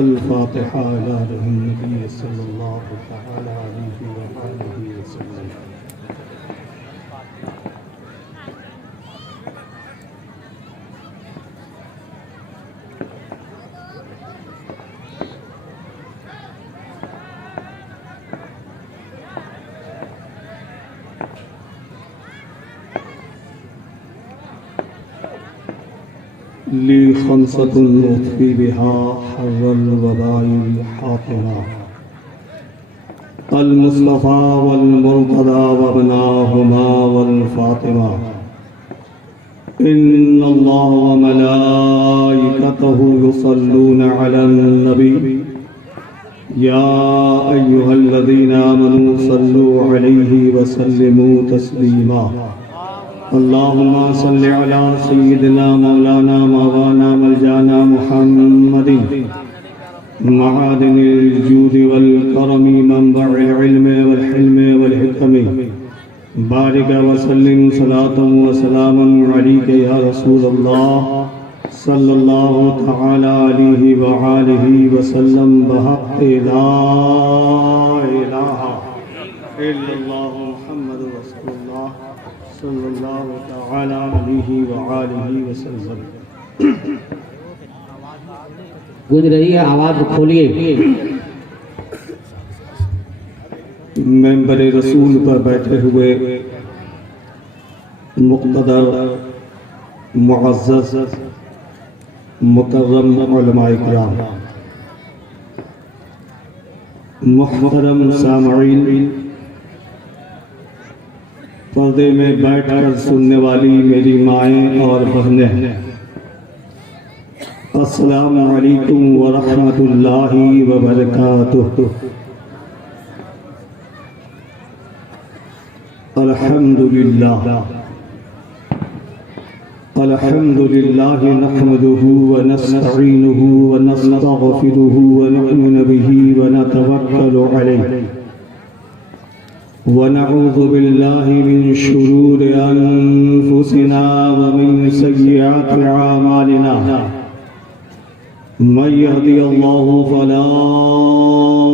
الفاتحة على روح النبي صلى الله تعالى عليه وآله وسلم. لي خمسة أطفي بها حر الوباء الحاطمة: المصطفى والمرتضى وابناهما والفاطمة. إن الله وملائكته يصلون على النبي يا أيها الذين آمنوا صلوا عليه وسلموا تسليما. اللهم صل على سيدنا مولانا مولانا ملجانا محمد معادن الجود والكرم منبع العلم والحلم والحكم. بارك وسلم صلاة وسلاما عليك يا رسول الله صلى الله تعالى عليه وآله وسلم بحق لا إله إلا الله محمد رسول الله صلی اللہ تعالی علیہ وآلہ وسلم. گونج رہی ہے، آواز کھولیے. منبر رسول پر بیٹھے ہوئے مقتدر معزز مکرم علماء کرام، محترم سامعین، پردے میں بیٹھ کر سننے والی میری مائیں اور بہنیں، السلام علیکم ورحمۃ اللہ وبرکاتہ. الحمدللہ نحمده ونستعینه ونستغفره ونؤمن به ونتوکل علیہ ونعوذ بالله من شرور أنفسنا ومن سيئات أعمالنا. من يهدي الله فلا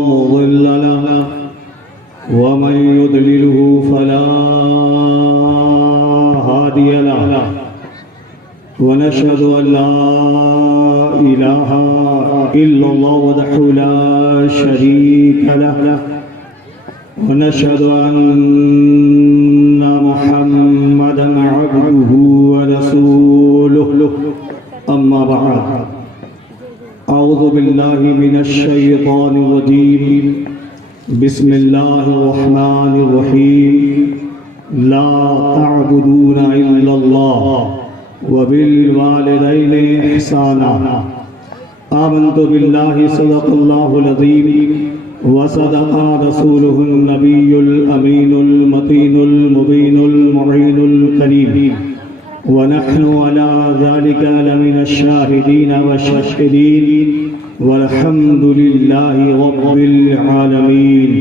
مضل له ومن يضلله فلا هادي له. ونشهد أن لا إله إلا الله وحده لا شريك له، ونشهد أن محمدا عبده ورسوله. أما بعد، أعوذ بالله من الشيطان الرجيم. بسم الله الرحمن الرحيم. لا تعبدون إلا الله وبالوالدين إحسانا. آمنت بالله صدق الله العظيم وصدق رسوله النبي الأمين المتين المبين المعين الكريم. ونحن على ذلك لمن الشاهدين والشاكرين والحمد لله رب العالمين.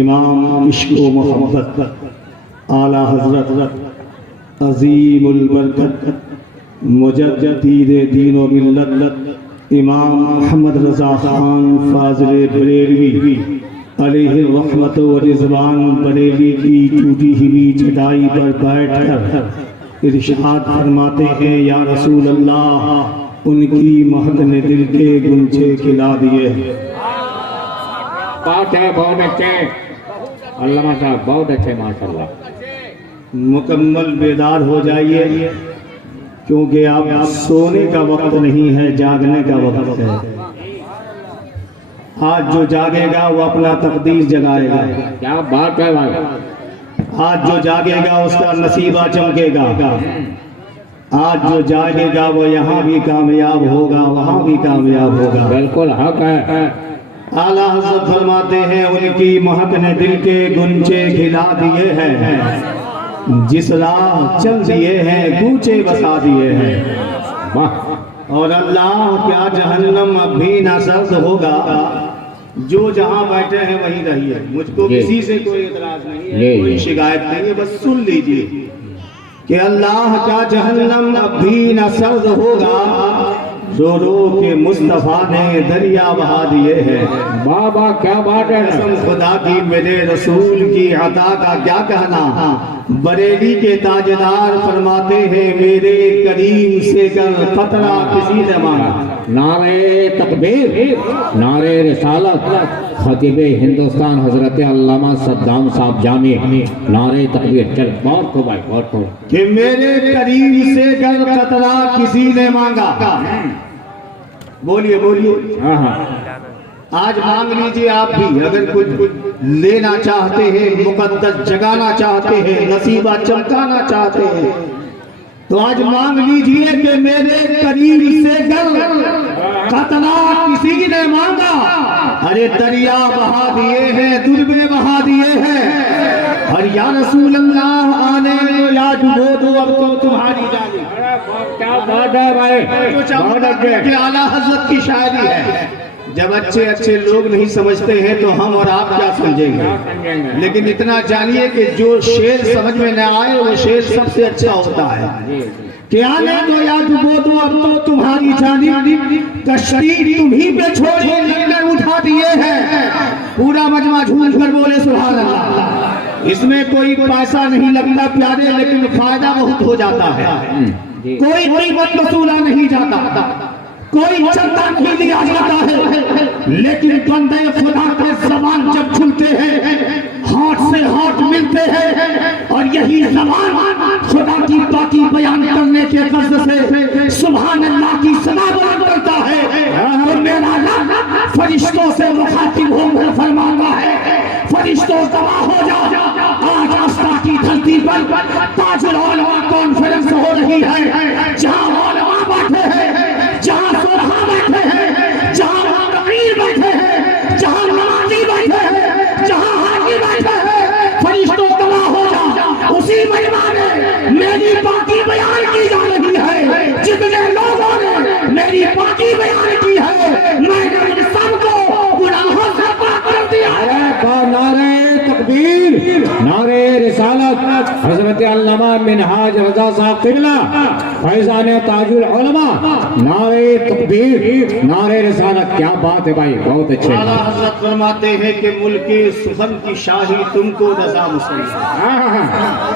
امام عشق و محبت اعلی حضرت عظیم البرکت مجدد دین و ملت امام محمد رضا خان فاضل بریلوی علیہ الرحمت و رضوان بریلی کی ٹوٹی ہوئی چٹائی پر بیٹھ کر ارشاد فرماتے ہیں: یا رسول اللہ، ان کی مہک نے دل کے گنچے کھلا دیے. بات ہے بہت اچھے علامہ صاحب، بہت اچھے ماشاءاللہ. مکمل بیدار ہو جائیے، کیونکہ اب سونے کا وقت نہیں ہے، جاگنے کا وقت ہے. آج جو جاگے گا وہ اپنا تقدیر جگائے گا. کیا بات ہے بھائی. آج جو جاگے گا اس کا نصیبہ چمکے گا. آج جو جاگے گا وہ یہاں بھی کامیاب ہوگا، وہاں بھی کامیاب ہوگا. بالکل حق ہے. اعلیٰ حضرت فرماتے ہیں: ان کی مہک نے دل کے گنچے کھلا دیے ہیں، جس راہ چل دیے ہیں کوچے بسا دیے ہیں. اور اللہ کیا جہنم اب بھی نہ سرد ہوگا. جو جہاں بیٹھے ہیں وہیں رہیے، مجھ کو کسی سے کوئی اعتراض نہیں ہے، کوئی شکایت نہیں ہے، بس سن لیجیے کہ اللہ کا جہنم اب بھی نہ سرد ہوگا. رو رو کے مصطفیٰ نے دریا بہا دیے ہیں بابا کیا بات ہے قسم خدا کی میرے رسول کی عطا کا کیا کہنا بریلی کے تاجدار فرماتے ہیں میرے کریم سے کر قطرہ کسی نے مانگا نعرے تکبیر نعرے رسالت خطیب ہندوستان حضرت علامہ صدام صاحب جامع نعرے تکبیر چل بہت خوب بھائی بہت خوب کہ میرے کریم سے کر قطرہ کسی نے مانگا بولیے بولیے ہاں ہاں آج مانگ لیجئے آپ بھی اگر کچھ لینا چاہتے ہیں مقدس جگانا چاہتے ہیں نصیبہ چمکانا چاہتے ہیں تو آج مانگ لیجئے کہ میرے قریب سے گر قطرہ کسی نے مانگا ارے دریا بہا دیے ہیں دودھ میں بہا دیے ہیں اور یا رسول اللہ آنے تو یا ڈبو دو اب تو تمہاری جانی کیا بات ہے بھائی بہت اچھے کہ اعلیٰ حضرت کی شاعری ہے جب اچھے اچھے لوگ نہیں سمجھتے ہیں تو ہم اور آپ کیا سمجھیں گے لیکن اتنا جانیے کہ جو شعر سمجھ میں نہ آئے وہ شعر سب سے اچھا ہوتا ہے کہ آنے دو یا ڈبو دو اب تو تمہاری جانی کشتی تمہیں پہ چھوڑی لنگر اٹھا دیے ہیں پورا مجمع جھوم کر بولے سبحان اللہ اس میں کوئی پیسہ نہیں لگتا پیارے لیکن فائدہ بہت ہو جاتا ہے کوئی قیمت وصولا نہیں جاتا کوئی چندہ نہیں دیا جاتا ہے لیکن بندے خدا کے زبان جب کھلتے ہیں ہاتھ سے ہاتھ ملتے ہیں اور یہی زبان خدا کی باقی بیان کرنے کے قصد سے سبحان اللہ کی صدا بیان کرتا ہے اور میرا رب فرشتوں سے مخاطب ہو کر فرماتا ہے فرشتوں تباہ ہو جا آج آستہ کی دھرتی پر تاج العلماء کانفرنس ہو رہی ہے جہاں علماء بیٹھے ہیں جہاں صلحاء بیٹھے ہیں جہاں مقامیر بیٹھے ہیں جہاں نمازی بیٹھے ہیں جہاں حاجی بیٹھے ہیں فرشتوں تباہ ہو جا اسی مجمع میں میری پاکی بیان کی جا رہی ہے جتنے لوگوں نے میری پاکی بیان کی ہے میں نے ان سب کو گناہوں سے پاک کر دیا ہے نعرے تکبیر نعرے رسالت حضرت علامہ منہاج رضا صاحب قبلہ فیضان تاج العلماء نعرے تکبیر نعرے رسالت کیا بات ہے بھائی بہت اچھے اعلیٰ حضرت فرماتے ہیں کہ ملک سخن کی شاہی تم کو رضا مسلم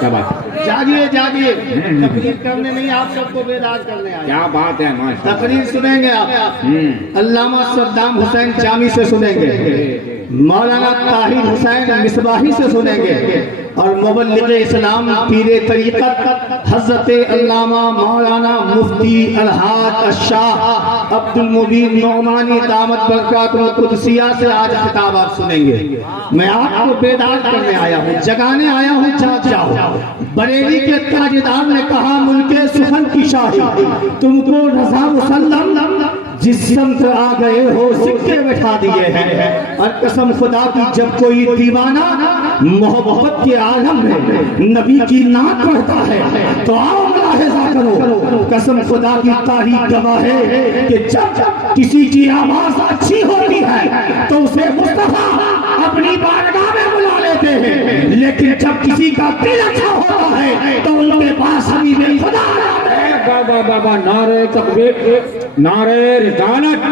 کیا بات جاگیے جاگیے تقریر کرنے نہیں آپ سب کو بیدار کرنے آئے کیا بات ہے ماشاءاللہ تقریر سنیں گے آپ علامہ صدام حسین جامی سے سنیں گے مولانا طاہر حسین مصباحی سے سنیں گے اور مبلغ اسلام پیر طریقت حضرت علامہ مولانا مفتی الحاج الشاہ عبد المبین نعمانی دامت برکات القدسیہ سے آج خطابات سنیں گے میں آپ کو بیدار کرنے آیا ہوں جگانے آیا ہوں جاگ جاؤ بریلی کے تاجدار نے کہا ملک سخن کی شاہی تم کو رضا مسلم جس سمت آ گئے ہو سکے بٹھا دیے ہیں اور قسم خدا کی جب کوئی دیوانہ محبت کے عالم میں نبی کی نعت پڑھتا ہے تو آؤ ملاحظہ کرو قسم خدا کی تاریخ گواہ ہے کہ جب کسی کی آواز اچھی ہوتی ہے تو اسے مصطفیٰ اپنی بارگاہ میں بلا لیتے ہیں لیکن جب کسی کا دل اچھا ہوتا ہے تو ان کے پاس حبیب خدا بابا بابا نعرے تکبیر نعرے رسالت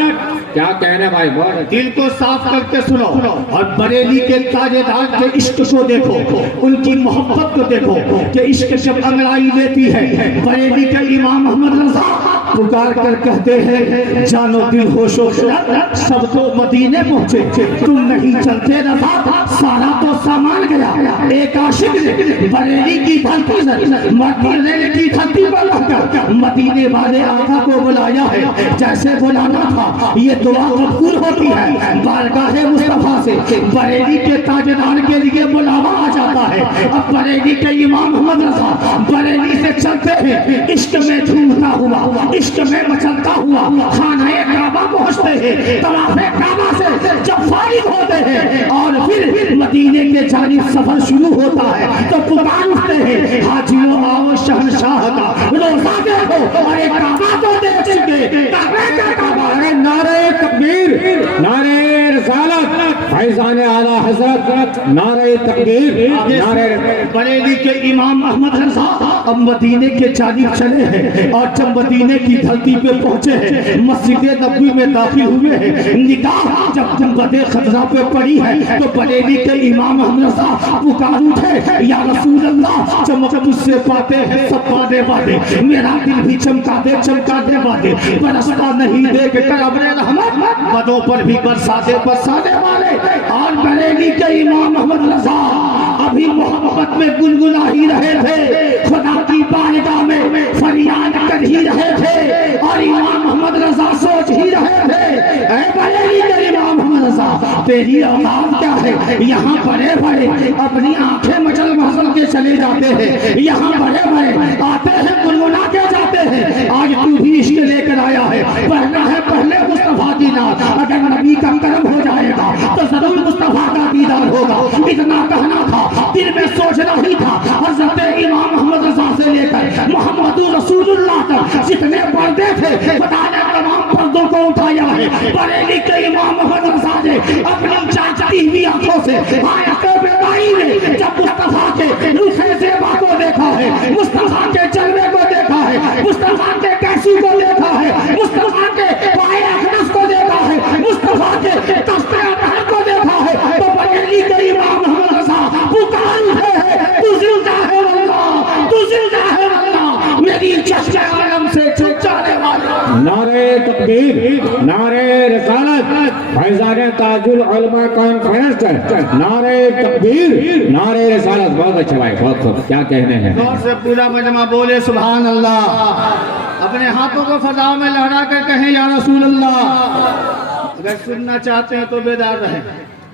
کیا کہنے بھائی بہت دل کو صاف کر کے سنو اور بریلی کے تاجدار کے عشق کو دیکھو ان کی محبت کو دیکھو کہ عشق جب انگڑائی لیتی ہے بریلی کے امام محمد رضا پکار کر کہتے ہیں جانو دل ہوش و خرد سب تو مدینے پہنچے تم نہیں چلتے رضا سارا تو سامان گیا ایک عاشق نے بریلی کی دھرتی سے مدینے کی دھرتی پر رہ کر مدینے والے آقا کو بلایا ہے جیسے بلانا تھا یہ دعا قبول ہوتی ہے بارگاہ مصطفیٰ سے بریلی کے تاجدار کے لیے بلاوا آ جاتا ہے اب بریلی کے امام محمد رضا بریلی سے چلتے ہیں عشق میں جھومتا ہوا عشق میں مچلتا ہوا خانہ کعبہ پہنچتے ہیں طواف کعبہ سے جب فارغ ہوتے ہیں اور پھر مدینے کے جانب سفر شروع ہوتا ہے تو پکار اٹھتے ہیں حاجیوں آؤ شہنشاہ کا روزہ دیکھو اور ایک کعبہ کو دیکھ چکے کعبہ کا کعبہ نعرے تکبیر نعرے رسالت فیضان اعلی حضرت نعرہ تکبیر نعرہ بریلی کے امام احمد رضا اب مدینے کے جانب چلے ہیں اور جب مدینے کی دھرتی پہ پہنچے ہیں مسجد نبوی میں داخل ہوئے ہیں نگاہ جب گنبد خضرا پہ پڑی ہے تو بریلی کے امام احمد رضا پکار اٹھے یا رسول اللہ چمک تجھ سے پاتے ہیں سب پانے والے میرا دل بھی چمکا دے والے برستا نہیں دیکھ کر ابر رحمت بدوں پر بھی برساتے والے اور بریلی کے امام احمد رضا ابھی محبت میں گنگنا ہی رہے تھے خدا کی بارگاہ میں فریاد کر ہی رہے تھے اور امام محمد رضا سوچ ہی رہے تھے اے بریلی کے امام محمد رضا تیری اوقات کیا ہے یہاں بڑے بڑے اپنی آنکھیں مچل مچل کے چلے جاتے ہیں یہاں بڑے بڑے آتے ہیں گنگنا کے جاتے ہیں آج تو بھی عشق لے کر آیا ہے پڑھنا ہے پہلے مصطفیٰ کی نعت اگر نبی کا کرم ہو جائے گا تو ضرور مصطفیٰ کا دیدار ہوگا اتنا کہنا تھا دل میں سوچنا ہی تھا حضرت امام محمد رضا سے لے کر محمد رسول اللہ تک جتنے پردے تھے خدا نے تمام پردوں کو اٹھایا ہے بریلی کے امام محمد رضا نے اپنی چاچتی ہوئی آنکھوں سے آیت بیدائی نے جب مصطفیٰ کے رخ زیبا کو دیکھا ہے مصطفیٰ کے جلوے کو دیکھا ہے مصطفیٰ کے کیسی کو دیکھا ہے مصطفیٰ کے پائے اخنس کو دیکھا ہے مصطفیٰ کے دستے اطہر کو دیکھا ہے تو بریلی کے امام محمد رضا پکار اٹھے ہیں تو زندہ ہے اللہ تو زندہ ہے اللہ میری چشم عالم سے چچانے والا نعرہ تکبیر نعرہ رسالت فیضان تاج العلماء کانفرنس نعرہ تکبیر نعرہ رسالت بہت اچھا بھائی بہت خوب کیا کہنے ہیں اور سے پورا مجمع بولے سبحان اللہ اپنے ہاتھوں کو فضا میں لہرا کر کہیں یا رسول اللہ اگر سننا چاہتے ہیں تو بیدار رہیں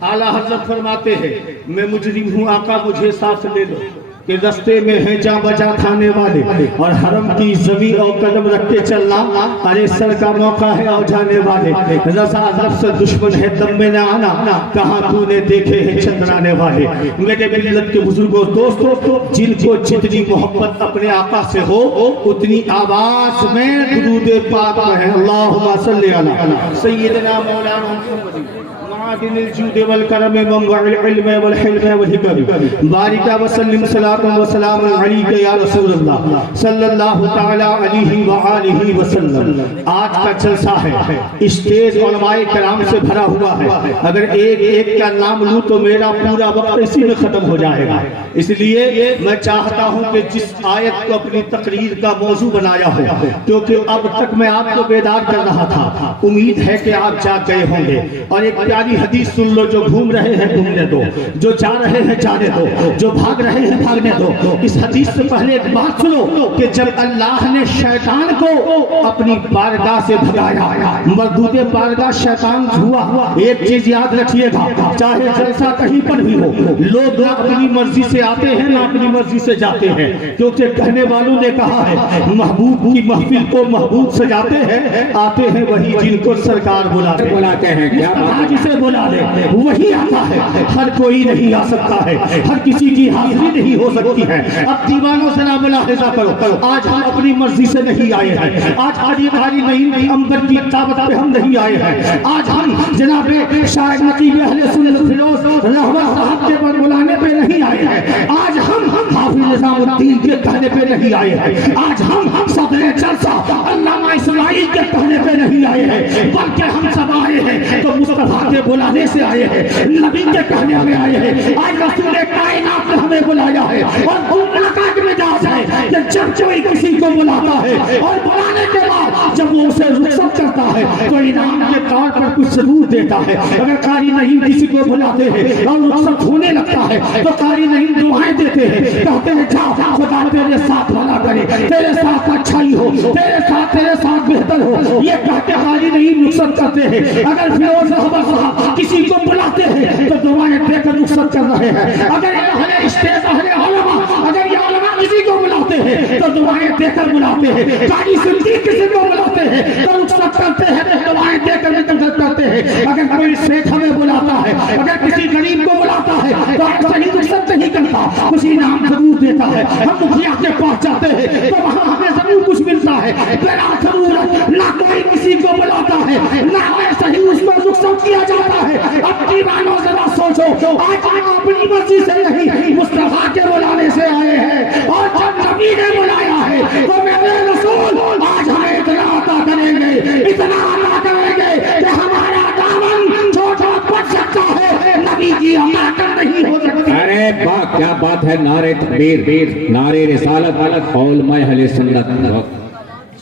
اعلیٰ حضرت فرماتے ہیں میں مجرم ہوں آقا مجھے ساتھ لے لو کہ رستے میں ہیں جاں بچا کھانے والے اور حرم کی زمین اور قدم رکھ کے چلنا ارے سر کا موقع ہے اور جانے والے رضا رب سے دشمن ہے دم میں نہ آنا کہاں تو نے دیکھے ہیں چندرانے والے میرے ملت کے بزرگوں دوستوں جن کو جتنی محبت اپنے آقا سے ہو اتنی آواز میں درود پاک ہے اللہم صلی علی سیدنا مولانا محمد معادن الجود والکرم منبع العلم والحلم والحکم بارک وسلم صلاة وسلام علیک یا رسول اللہ صلی اللہ تعالی علیہ وآلہ وسلم آج کا جلسہ ہے اسٹیج علماء کرام سے بھرا ہوا ہے اگر ایک ایک کا نام لوں تو میرا پورا وقت اسی میں ختم ہو جائے گا اس لیے میں چاہتا ہوں کہ جس آیت کو اپنی تقریر کا موضوع بنایا ہو کیونکہ اب تک میں آپ کو بیدار کر رہا تھا امید ہے کہ آپ جاگ گئے ہوں گے اور ایک پیاری حدیث سن لو جو گھوم رہے ہیں گھومنے دو جو جا رہے ہیں جانے دو جو بھاگ رہے ہیں بھاگنے دو اس حدیث سے پہلے ایک بات سنو کہ جب اللہ نے شیطان کو اپنی بارگاہ سے بھگایا مردود بارگاہ شیطان ہوا ایک چیز یاد رکھیے گا چاہے جلسہ کہیں پر بھی ہو لوگ نہ اپنی مرضی سے آتے ہیں نہ اپنی مرضی سے جاتے ہیں کیونکہ کہنے والوں نے کہا ہے محبوب کی محفل کو محبوب سجاتے ہیں آتے ہیں وہی جن کو سرکار بلاتے ہیں کیا جسے بلا لے وہی آتا ہے ہر کوئی نہیں آ سکتا ہے ہر کسی کی حاضری نہیں ہو سکتی ہے اب دیوانوں سے نہ ملاحظہ کرو آج ہم اپنی مرضی سے نہیں آئے ہیں آج خریداری نہیں امبر کی دعوت پہ ہم نہیں آئے ہیں آج ہم جناب شاعر نقیب اہل سنت فیروز رحمت صاحب کے بلانے پہ نہیں آئے ہیں آج ہم حافظ نظام الدین کے کہنے پہ نہیں آئے ہیں آج ہم صدر جلسہ علامہ اسماعیل کے کہنے پہ نہیں آئے ہیں بلکہ ہم سب آئے ہیں تو مصطفیٰ کے بلانے سے آئے ہیں نبی کے کہنے میں آئے ہیں آج رسول کائنات نے ہمیں بلایا ہے اور ملاقات میں جاز ہے کہ جب کوئی کسی کو بلاتا ہے اور بلانے کے بعد جب وہ اسے رخصت کرتا ہے تو انعام کے طور پر کچھ ضرور دیتا ہے اگر قاری نہیں کسی کو بلاتے ہیں اور رخصت ہونے لگتا ہے تو قاری نہیں دعائیں دیتے ہیں کہتے ہیں جا خدا تیرے ساتھ بھلا کرے تیرے ساتھ اچھائی ہو تیرے ساتھ بہتر ہو یہ کہتے قاری نہیں رخصت کرتے ہیں اگر فیروز احمد صاحب کسی کو بلاتے ہیں تو دعائیں دے کر رخصت کر رہے ہیں اگر اہل اسٹیج اہل علماء اگر یہ علماء کسی کو بلاتے ہیں تو دعائیں دے کر بلاتے ہیں قاری صدیق کسی کو بلاتے ہیں تو رخصت کرتے ہیں تو دعائیں دے کر رخصت کرتے ہیں اگر کوئی شیخ ہمیں بلاتا ہے اگر کسی غریب کو بلاتا ہے تو صحیح رخصت نہیں کرتا کچھ انعام ضرور دیتا ہے ہم مخیا کے پاس جاتے ہیں تو وہاں ہمیں ضرور کچھ ملتا ہے بلا ضرورت نہ کوئی کسی کو بلاتا ہے نہ صحیح اس کو رخصت کیا جاتا ہے دیوانوں ذرا سوچو، آج ہم اپنی مرضی سے نہیں مصطفیٰ کے بلانے سے آئے ہیں، اور جب نبی نے بلایا ہے تو میرے رسول آج ہمیں اتنا عطا کریں گے، اتنا عطا کریں گے کہ ہمارا دامن چھوٹا پڑ سکتا ہے، نبی کی حمایت نہیں ہو سکتی۔ ارے واہ کیا بات ہے، نعرہ تکبیر، نعرہ رسالت، علماء اہل سنت۔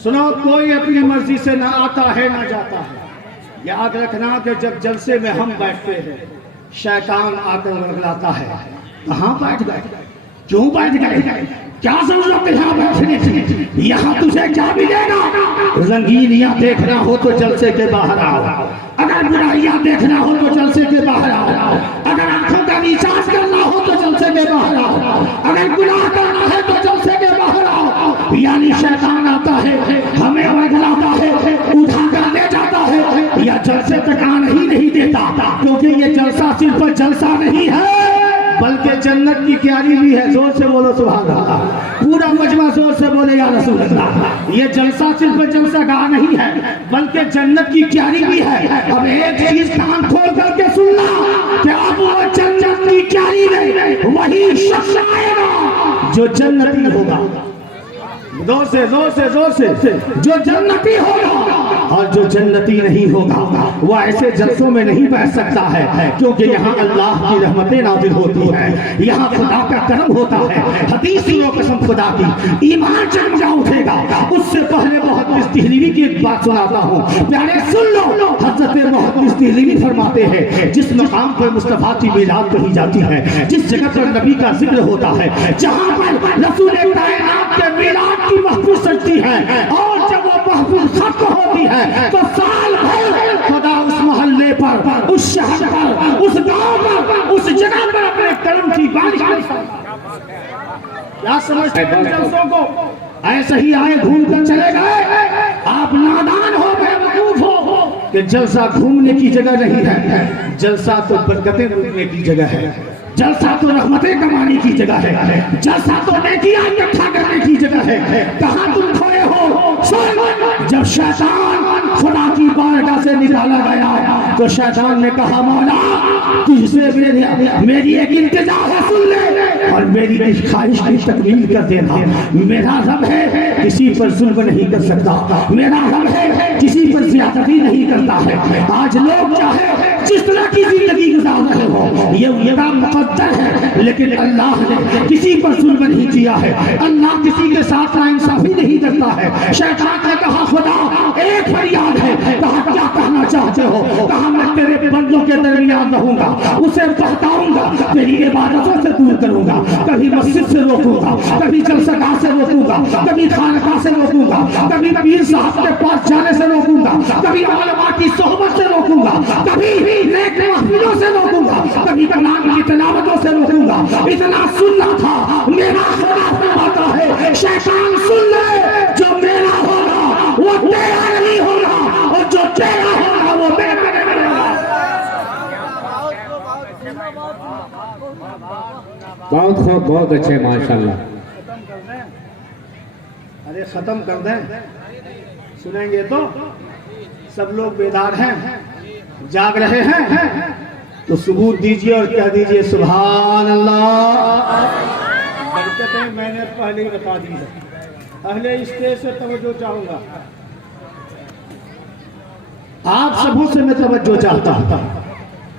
سنو، کوئی اپنی مرضی سے نہ آتا ہے نہ جاتا ہے۔ یاد رکھنا کہ جب جلسے میں ہم بیٹھتے ہیں شیطان آ کر ورگلاتا ہے، کہاں بیٹھ گئے، کیوں بیٹھ گئے، کیا ضرورت ہے یہاں بیٹھنے کی، یہاں تجھے کیا ملے گا؟ رنگینیاں دیکھنا ہو تو جلسے کے باہر آؤ، اگر برائیاں دیکھنا ہو تو جلسے کے باہر آؤ، اگر آنکھوں کا نچاس کرنا ہو تو جلسے کے باہر آؤ، اگر گناہ کرنا ہے تو جلسے کے باہر آؤ۔ یعنی شیطان آتا ہے، ہمیں ورگلاتا ہے، اٹھا کر لے جاتا ہے، یا جلسے تک آنے ہی نہیں دیتا، کیونکہ یہ جلسہ صرف جلسہ نہیں ہے بلکہ جنت کی کیاری بھی ہے۔ زور سے بولو سبحان اللہ، پورا مجمع زور سے بولے یا رسول اللہ۔ یہ جلسہ صرف جلسہ گاہ نہیں ہے بلکہ جنت کی کیاری بھی ہے۔ اب ایک چیز کان کھول کر کے سننا کہ اب وہ جنت کی کیاری میں وہی شخص آئے گا جو جنتی ہوگا، زور سے زور سے زور سے، جو جنتی ہوگا، اور جو جنتی نہیں ہوگا وہ ایسے جلسوں میں نہیں بیٹھ سکتا ہے، کیونکہ یہاں اللہ کی رحمتیں نازل ہوتی ہیں، یہاں خدا کا کرم ہوتا ہے۔ حدیث سنو قسم خدا کی، ایمان جگمگا اٹھے گا۔ اس سے پہلے محدث دہلوی کی ایک بات سناتا ہوں، پیارے سن لو۔ حضرت محدث دہلوی فرماتے ہیں جس مقام پر مصطفیٰ کی میلاد کہی جاتی ہے، جس جگہ پر نبی کا ذکر ہوتا ہے، جہاں پر رسول کائنات کے میلاد کی محفل سجتی ہے، اور جب وہ محفل ختم ہوتی ہے تو سال بھر خدا اس محلے پر، اس شہر پر، اس گاؤں پر، اس جگہ پر اپنے کرم کی بارش کرتا ہے۔ کیا سمجھتے ہیں جلسوں کو؟ ایسے ہی آئے گھوم کر چلے گئے؟ آپ نادان ہو گئے، وقوف ہو کہ جلسہ گھومنے کی جگہ نہیں ہے، جلسہ تو برکتیں لوٹنے کی جگہ ہے، جلسہ تو رحمتیں کمانے کی جگہ ہے، جلسہ تو نیکیاں اکٹھا کرنے کی جگہ ہے۔ کہاں تم کھوئے ہو؟ سن، جب شیطان خدا کی بارگاہ سے نکالا گیا تو شیطان نے کہا مولا تجھ سے میری ایک التجا ہے، سن لے، اور میری ایک خواہش کی تکمیل کر دینا۔ میرا رب ہے کسی پر ظلم نہیں کر سکتا، میرا رب ہے کسی پر زیادتی نہیں کرتا ہے۔ آج لوگ چاہے جس طرح کی زندگی گزار رہے ہو، یہ ان کا مقدر ہے، لیکن اللہ نے کسی پر ظلم نہیں کیا ہے، اللہ کسی کے ساتھ ناانصافی نہیں کرتا ہے۔ شیطان نے کہا خدا ایک فریاد ہے، کہا کیا کہنا چاہتے ہو؟ کہا میں تیرے بندوں کے درمیان رہوں گا، اسے بہتاؤں گا، تیری عبادتوں سے دور کروں گا، کبھی مسجد سے روکوں گا، کبھی جلسہ گاہ سے روکوں گا، کبھی خانقاہ سے روکوں گا، کبھی پیر صاحب کے پاس جانے سے روکوں گا، کبھی علماء کی صحبت سے روکوں گا، کبھی نیک محفلوں سے روکوں گا، کبھی کلام کی تلاوتوں سے روکوں گا۔ اتنا سننا تھا، میرا خدا فرماتا ہے شیطان سن لے، جو میرا ہوگا وہ تیرا نہیں ہوگا، اور جو تیرا ہوگا وہ میرا نہیں ہوگا۔ بہت خوب، بہت اچھے، ماشاءاللہ۔ ارے ختم کر دیں، سنیں گے تو سب لوگ بیدار ہیں، جاگ رہے ہیں تو ثبوت دیجئے اور کہہ دیجئے سبحان اللہ۔ برکتیں میں نے پہلے ہی بتا دی ہے، اہل اسٹیج سے توجہ چاہوں گا، آپ سبوں سے میں توجہ چاہتا ہوں۔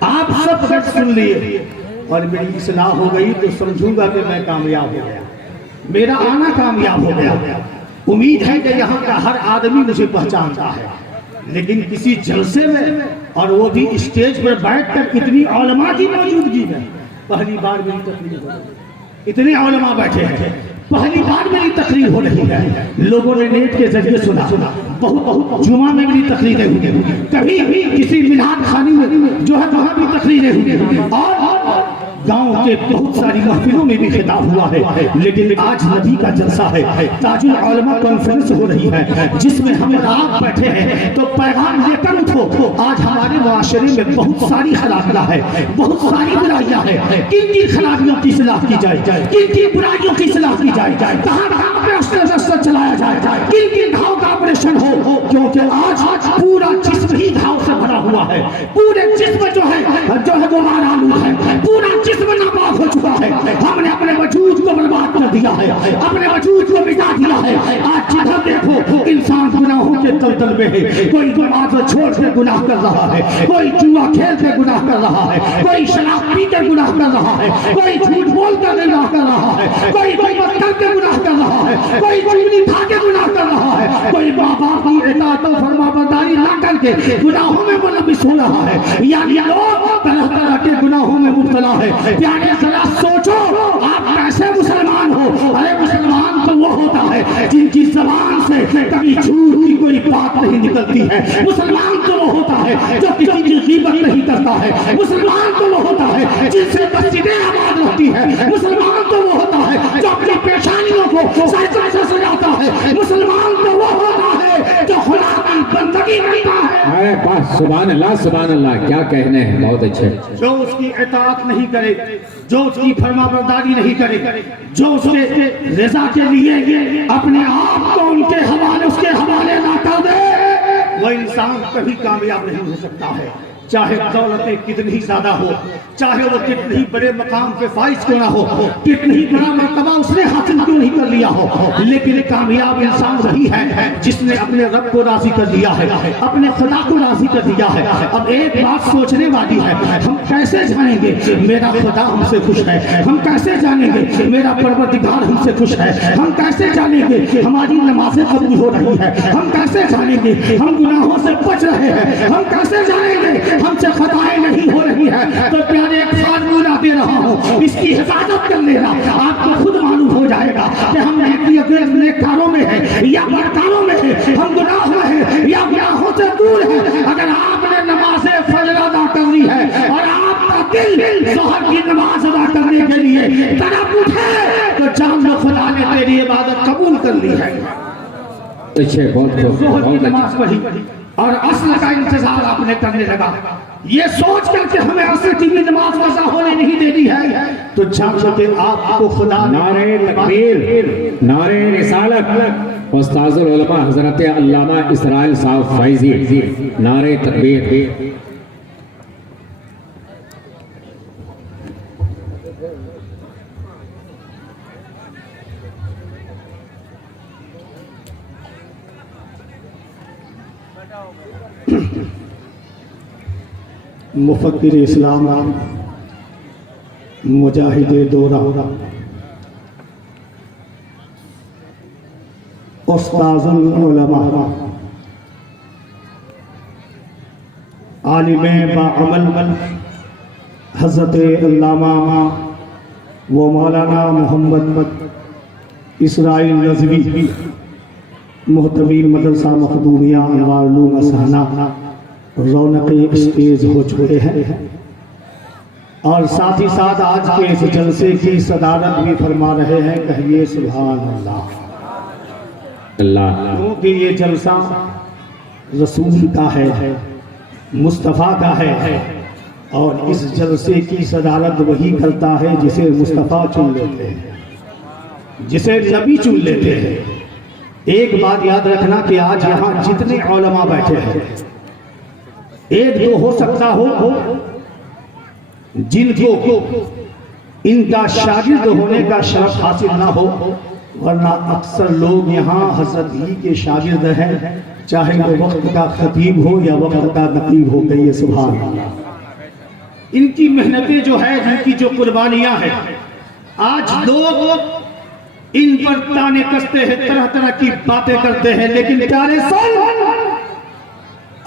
آپ سب خط سن لیے اور میری اصلاح ہو گئی تو سمجھوں گا کہ میں کامیاب ہو گیا، میرا آنا کامیاب ہو گیا۔ امید ہے کہ یہاں کا ہر آدمی مجھے پہچانتا ہے، لیکن کسی جلسے میں اور وہ بھی اسٹیج پر بیٹھ کر اتنی علماء کی موجودگی میں پہلی بار میری تقریر ہو رہی ہے۔ اتنے علماء بیٹھے ہیں، پہلی بار میری تقریر ہو رہی ہے۔ لوگوں نے نیٹ کے ذریعے سنا، بہت جمعہ میں میری تقریریں ہوئی، کبھی بھی کسی میلاد خانی میں جو ہے وہاں بھی تقریریں ہوئی، اور گاؤں کے بہت ساری محفلوں میں بھی خطاب ہوا ہے۔ لیکن آج نبی کا جلسہ ہے، تاج العلماء کانفرنس ہو رہی ہے، جس میں ہم آپ بیٹھے ہیں تو پیغام لے کر اٹھو۔ آج ہمارے معاشرے میں بہت ساری خرابیاں ہیں، بہت ساری برائیاں ہیں، کن کن خرابیوں کی اصلاح کی جائے، کن کن برائیوں کی اصلاح کی جائے، کہاں کہاں پہ اس کا رستہ چلایا جائے، کن کن گھاؤں کا آپریشن ہو، کیونکہ آج پورا جسم ہی گھاؤ سے بھرا ہوا ہے، پورے جسم جو ہے غبار آلود ہے، پورا جسم ناپاک ہو چکا ہے، ہم نے اپنے وجود کو برباد کر دیا ہے، اپنے وجود کو مٹا دیا ہے۔ آج جدھر دیکھو انسان گناہوں کے دلدل میں ہے، کوئی نماز چھوڑ کے گناہ کر رہا ہے، کوئی جوا کھیل کے گناہ کر رہا ہے، کوئی شراب پی کے گناہ کر رہا ہے، کوئی جھوٹ بول کر گناہ کر رہا ہے، کوئی غیبت کر کے گناہ کر رہا ہے، کوئی چغلی کھا کے گناہ کر رہا ہے، کوئی ماں باپ کی اطاعت و فرمانبرداری نہ کر کے گناہوں میں ملوث ہو رہا ہے، یعنی لوگ طرح طرح کے گناہوں میں مبتلا ہے۔ پیارے ذرا سوچو آپ کیسے مسلمان ہو؟ ارے مسلمان تو وہ ہوتا ہے جن کی زبان سے کبھی جھوٹ کی کوئی بات نہیں نکلتی ہے، مسلمان تو وہ ہوتا ہے جو کسی کی غیبت نہیں کرتا ہے، مسلمان تو وہ ہوتا ہے جن سے مسجدیں آباد ہوتی ہے، مسلمان تو وہ ہوتا ہے جو اپنی پیشانیوں کو سجدے سے سجاتا ہے، مسلمان تو وہ ہوتا ہے جو خدا کی بندگی کرتا ہے۔ ارے بس سبحان اللہ، کیا کہنے ہیں، بہت اچھے۔ جو اس کی اطاعت نہیں کرے، جو اس کی فرما برداری نہیں کرے، جو اس کے رضا کے لیے اپنے آپ کو ان کے حوالے نہ کر دے، وہ انسان کبھی کامیاب نہیں ہو سکتا ہے، چاہے دولتیں کتنی زیادہ ہو، چاہے وہ کتنی بڑے مقام کے فائز کیوں نہ ہو، کتنی بڑا مرتبہ اس نے حاصل کیوں نہیں کر لیا ہو، لیکن کامیاب انسان وہی ہے جس نے اپنے رب کو راضی کر دیا ہے، اپنے خدا کو راضی کر دیا ہے۔ اب ایک بات سوچنے والی ہے، ہم کیسے جانیں گے میرا خدا ہم سے خوش ہے؟ ہم کیسے جانیں گے میرا پروردگار ہم سے خوش ہے؟ ہم کیسے جانیں گے ہماری نمازیں قبول ہو رہی ہے؟ ہم کیسے جانیں گے ہم گناہوں سے بچ رہے ہیں؟ ہم کیسے جانیں گے ہم سے خطائیں نہیں ہو رہی ہے؟ تو پیارے ایک فارمولہ دے رہا ہوں، اس کی حفاظت کر لینا، آپ کو خود معلوم ہو جائے گا کہ ہم نیکاروں میں ہیں یا بدکاروں میں ہیں، ہم گناہ میں ہیں یا گناہوں سے دور ہیں۔ اگر آپ نے نماز فجر ادا کرنی ہے اور آپ کا دل ظہر کی نماز ادا کرنے کے لیے تڑپ اٹھے تو جان لو خدا نے تیری عبادت قبول کر لی ہے۔ اچھے، ظہر کی نماز پڑھی اور عصر کا انتظار آپ نے کرنے لگا، یہ سوچ کر کہ ہمیں عصر کی بھی نماز قضا ہونے نہیں دینی ہے، تو جان لو کہ آپ کو خدا نعرہ تکبیر، نعرہ رسالت، استاذ العلماء حضرت علامہ اسرائیل صاحب فائزی، نعرہ تکبیر۔ مفکر اسلام، مجاہد دورہ، استاذ العلماء، عالم باعمل حضرت علامہ و مولانا محمد اسرائیل نظوی، محتوی مدرسہ مخدومیہ انوار علوم اسہانہ، رونق اسٹیج ہو چکے ہیں، اور ساتھ ہی ساتھ آج کے اس جلسے کی صدارت بھی فرما رہے ہیں، کہیے سبحان اللہ، کیونکہ یہ جلسہ رسول کا ہے، مصطفیٰ کا ہے، اور اس جلسے کی صدارت وہی کرتا ہے جسے مصطفیٰ چن لیتے ہیں، جسے نبی چن لیتے ہیں۔ ایک بات یاد رکھنا کہ آج یہاں جتنے علماء بیٹھے ہیں، ایک دو ہو سکتا ہو جن کو ان کا شاگرد ہونے کا شرف حاصل نہ ہو، ورنہ اکثر لوگ یہاں حضرت ہی کے شاگرد ہیں، چاہے وہ وقت کا خطیب ہو یا وقت کا نقیب ہو، کہیے سبحان اللہ۔ ان کی محنتیں جو ہے، ان کی جو قربانیاں ہیں، آج لوگ ان پر تانے کستے ہیں، طرح طرح کی باتیں کرتے ہیں، لیکن پیارے سن،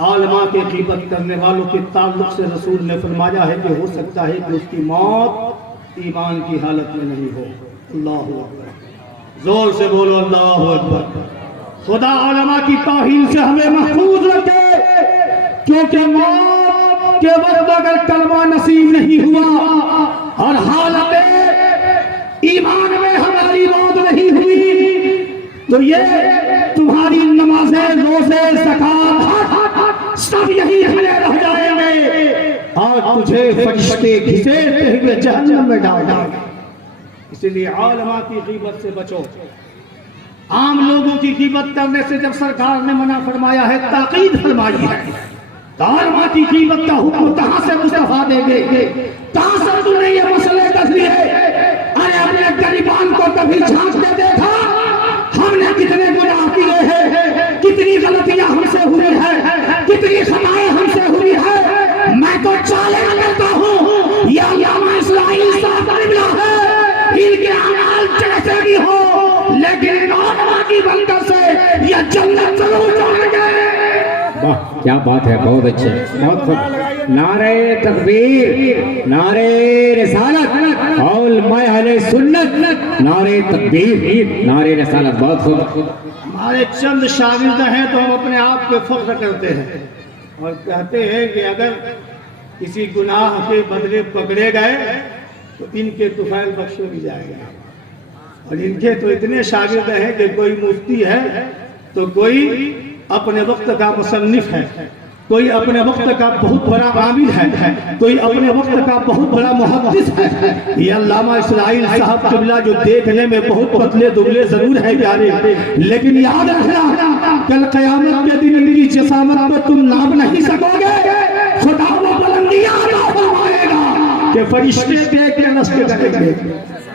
علماء کے غیبت کرنے والوں کے تعلق سے رسول نے فرمایا ہے کہ ہو سکتا ہے کہ اس کی موت ایمان کی حالت میں نہیں ہو۔ اللہ اکبر، زور سے بولو اللہ اکبر۔ خدا علماء کی توہین سے ہمیں محفوظ رکھے، کیونکہ موت کے وقت اگر کلمہ نصیب نہیں ہوا اور حالت ایمان میں ہماری موت نہیں ہوئی تو یہ تمہاری نمازیں، روزے، زکات سب یہی ہمیں رہ جائیں گے اور تجھے فرشتے گھسیٹتے ہوئے جہنم میں ڈال دیں گے۔ اس لیے علماء کی غیبت سے بچو، عام لوگوں کی غیبت کرنے سے جب سرکار نے منع فرمایا ہے، تاکید فرمائی ہے، تو علماء کی غیبت کا حکم کہاں سے مصطفیٰ دیں گے؟ کہاں سے تو نے یہ مسئلے کر لیے؟ ارے اپنے غریبان کو کبھی جھانک کے دیکھا؟ ہم نے کتنے گناہ کیے ہیں، کتنی غلطیاں ہم سے ہوئی ہیں، کتنی خطائیں ہم سے ہوئی ہیں۔ میں تو چیلنج کرتا ہوں، یہ علامہ اسماعیل صاحب قبلہ ہے، ان کے اعمال جیسے بھی ہو، لیکن ان علماء کی برکت سے یہ جنت ضرور جائیں گے۔ واہ کیا بات ہے، بہت اچھے، بہت خوب۔ نعرہ تکبیر، نعرہ رسالت، علماء اہل سنت، نعرہ تکبیر، نعرہ رسالت، بہت خوب۔ ہمارے چند شاگرد ہیں تو ہم اپنے آپ پہ فخر کرتے ہیں اور کہتے ہیں کہ اگر کسی گناہ کے بدلے پکڑے گئے تو ان کے طفیل بخشو بھی جائے گا، اور ان کے تو اتنے شاگرد ہیں کہ کوئی مفتی ہے تو کوئی اپنے وقت کا مصنف ہے، کوئی اپنے وقت کا بہت بڑا عامل ہے، کوئی اپنے وقت کا بہت بڑا محدث ہے۔ یہ علامہ اسماعیل صاحب قبلہ جو دیکھنے میں بہت پتلے دبلے ضرور ہے پیارے، لیکن یاد رکھنا کل قیامت کے دن ان کی جسامت کو تم ناپ نہیں سکو گے۔ خدا وہ بلندیاں عطا فرمائے گا کہ فرشتے دیکھ کے رشتے کریں گے۔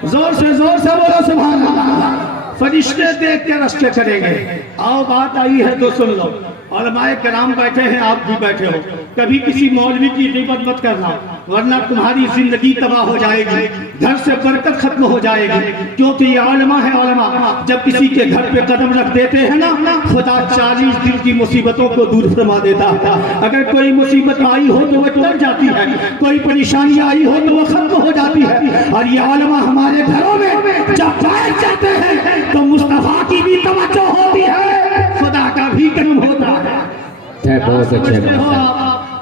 زور سے بولو سبحان اللہ۔ فرشتے دیکھ کے رشتے کریں گے۔ آؤ بات آئی ہے تو سن لو، علماء کرام بیٹھے ہیں، آپ بھی بیٹھے ہو، کبھی کسی مولوی کی غیبت مت کرنا، ورنہ تمہاری زندگی تباہ ہو جائے گی، گھر سے برکت ختم ہو جائے گی، کیونکہ یہ علماء ہے۔ علماء جب کسی کے گھر پہ قدم رکھ دیتے ہیں نا، خدا 40 دن کی مصیبتوں کو دور فرما دیتا ہے۔ اگر کوئی مصیبت آئی ہو تو وہ ٹل جاتی ہے، کوئی پریشانی آئی ہو تو وہ ختم ہو جاتی ہے، اور یہ علماء ہمارے گھروں میں جب بیٹھ جاتے ہیں تو مصطفیٰ کی بھی توجہ ہوتی ہے، خدا کا بھی کرم ہوتا ہے۔ بہت اچھے،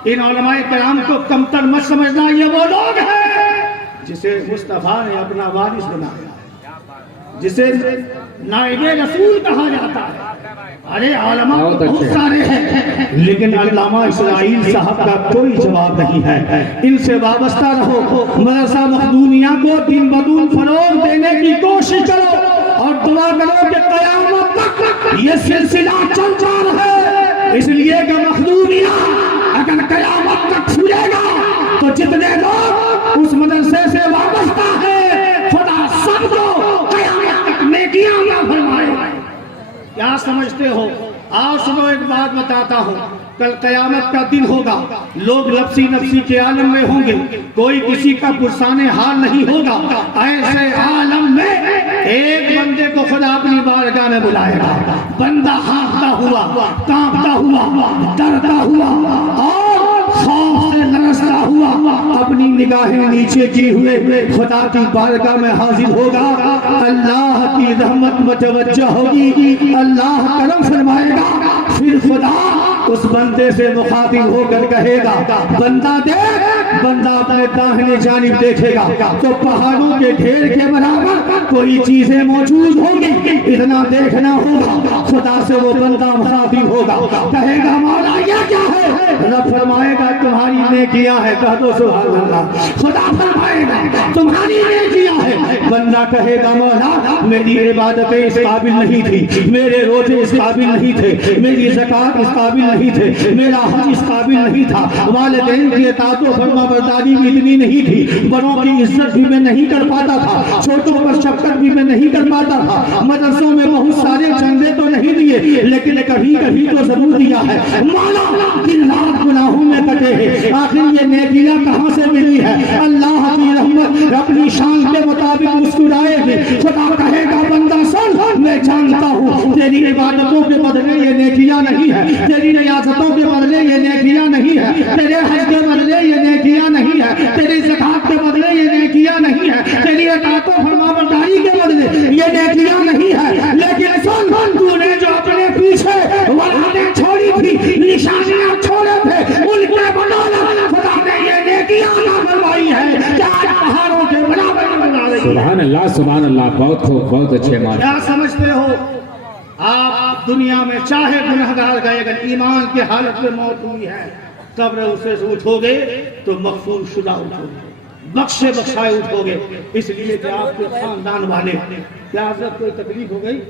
ان علماء کرام کو کمتر مت سمجھنا، یہ وہ لوگ ہیں جسے مصطفیٰ نے اپنا وارث بنایا، جسے نائب رسول کہا جاتا ہے۔ ارے علماء بہت سارے ہیں، لیکن علامہ اسماعیل صاحب کا کوئی جواب نہیں ہے۔ ان سے وابستہ رہو، مدرسہ مخدومیہ کو دن بدن فروغ دینے کی کوشش کرو، اور دعا کرو کہ قیامت تک یہ سلسلہ چلتا رہے، اس لیے کہ مخدومیہ اگر قیامت تک پھولے گا تو جتنے لوگ اس مدرسے سے وابستہ ہیں، خدا سب کو قیامت تک نیکیاں عطا فرمائے۔ کیا سمجھتے ہو؟ آؤ سنو، ایک بات بتاتا ہوں، کل قیامت کا دن ہوگا، لوگ نفسی کے عالم میں ہوں گے، کوئی کسی کا پرسان حال نہیں ہوگا۔ ایسے عالم میں ایک بندے کو خدا اپنی بارگاہ میں بلائے گا، بندہ ہانپتا ہوا، کانپتا ہوا، ڈرتا ہوا اور خوف سے لرزتا ہوا اپنی نگاہیں نیچے کی ہوئے خدا کی بارگاہ میں حاضر ہوگا۔ اللہ کی رحمت متوجہ ہوگی، اللہ کرم فرمائے گا، پھر خدا اس بندے سے مخاطب ہو کر کہے گا، بندہ دیکھ، بندہ اپنے داہنے جانب دیکھے گا تو پہاڑوں کے ڈھیر کے برابر کوئی چیزیں موجود ہوں گی، اتنا دیکھنا ہوگا۔ خدا سے وہ بندہ مخاطب ہوگا، کہے گا مولا یہ کیا ہے؟ رب فرمائے گا تمہاری نیکیاں ہیں، کہہ دو سبحان اللہ۔ خدا فرمائے گا تمہاری نیکیاں ہیں، بندہ کہے گا مولا میری عبادتیں اس قابل نہیں تھی، میرے روزے اس قابل نہیں تھے، میری زکوٰۃ اس قابل نہیں تھے، میرا حج اس قابل نہیں تھا، والدین کی اطاعت و فرما برداری بھی اتنی نہیں تھی، بڑوں کی عزت بھی میں نہیں کر پاتا تھا، چھوٹوں پر شفقت بھی میں نہیں کر پاتا تھا، مدرسوں میں بہت سارے چندے تو نہیں دیے لیکن کبھی کبھی تو ضرور دیا ہے، مولا دن رات گناہوں میں کٹے ہیں، آخر یہ نیکیاں کہاں سے ملی ہے؟ اللہ کی رحمت اپنی شان کے مطابق مسکرائے گی۔ خدا کہے گا بندہ سن، میں جانتا ہوں تیری عبادتوں کے بدلے یہ نیکیاں نہیں ہے، تیری ریاضتوں کے بدلے یہ نیکیاں نہیں ہے، تیرے حج کے بدلے یہ نیکیاں نہیں ہے، تیری زکوٰۃ کے بدلے یہ نیکیاں نہیں ہے، تیری اطاعت و فرما برداری کے بدلے یہ نیکیاں نہیں ہے، لیکن سن تو نے جو اپنے پیچھے ولادیں چھوڑی تھی، نشانیاں چھوڑے تھے، ان کے بدولت خدا نے یہ نیکیاں عطا فرمائی ہے کہ آج پہاڑوں کے برابر بنا رہی ہے۔ سبحان اللہ، سبحان اللہ، بہت خوب، بہت اچھے مال۔ کیا سمجھتے ہو؟ آپ دنیا میں چاہے گنہگار گئے، اگر ایمان کے حالت میں موت ہوئی ہے، قبر اسے سے اٹھو گے تو مغفور شدہ اٹھو گے، بخشے بخشائے اٹھو گے، اس لیے کہ آپ کے خاندان والے، کیا حضرت کوئی تکلیف ہو گئی؟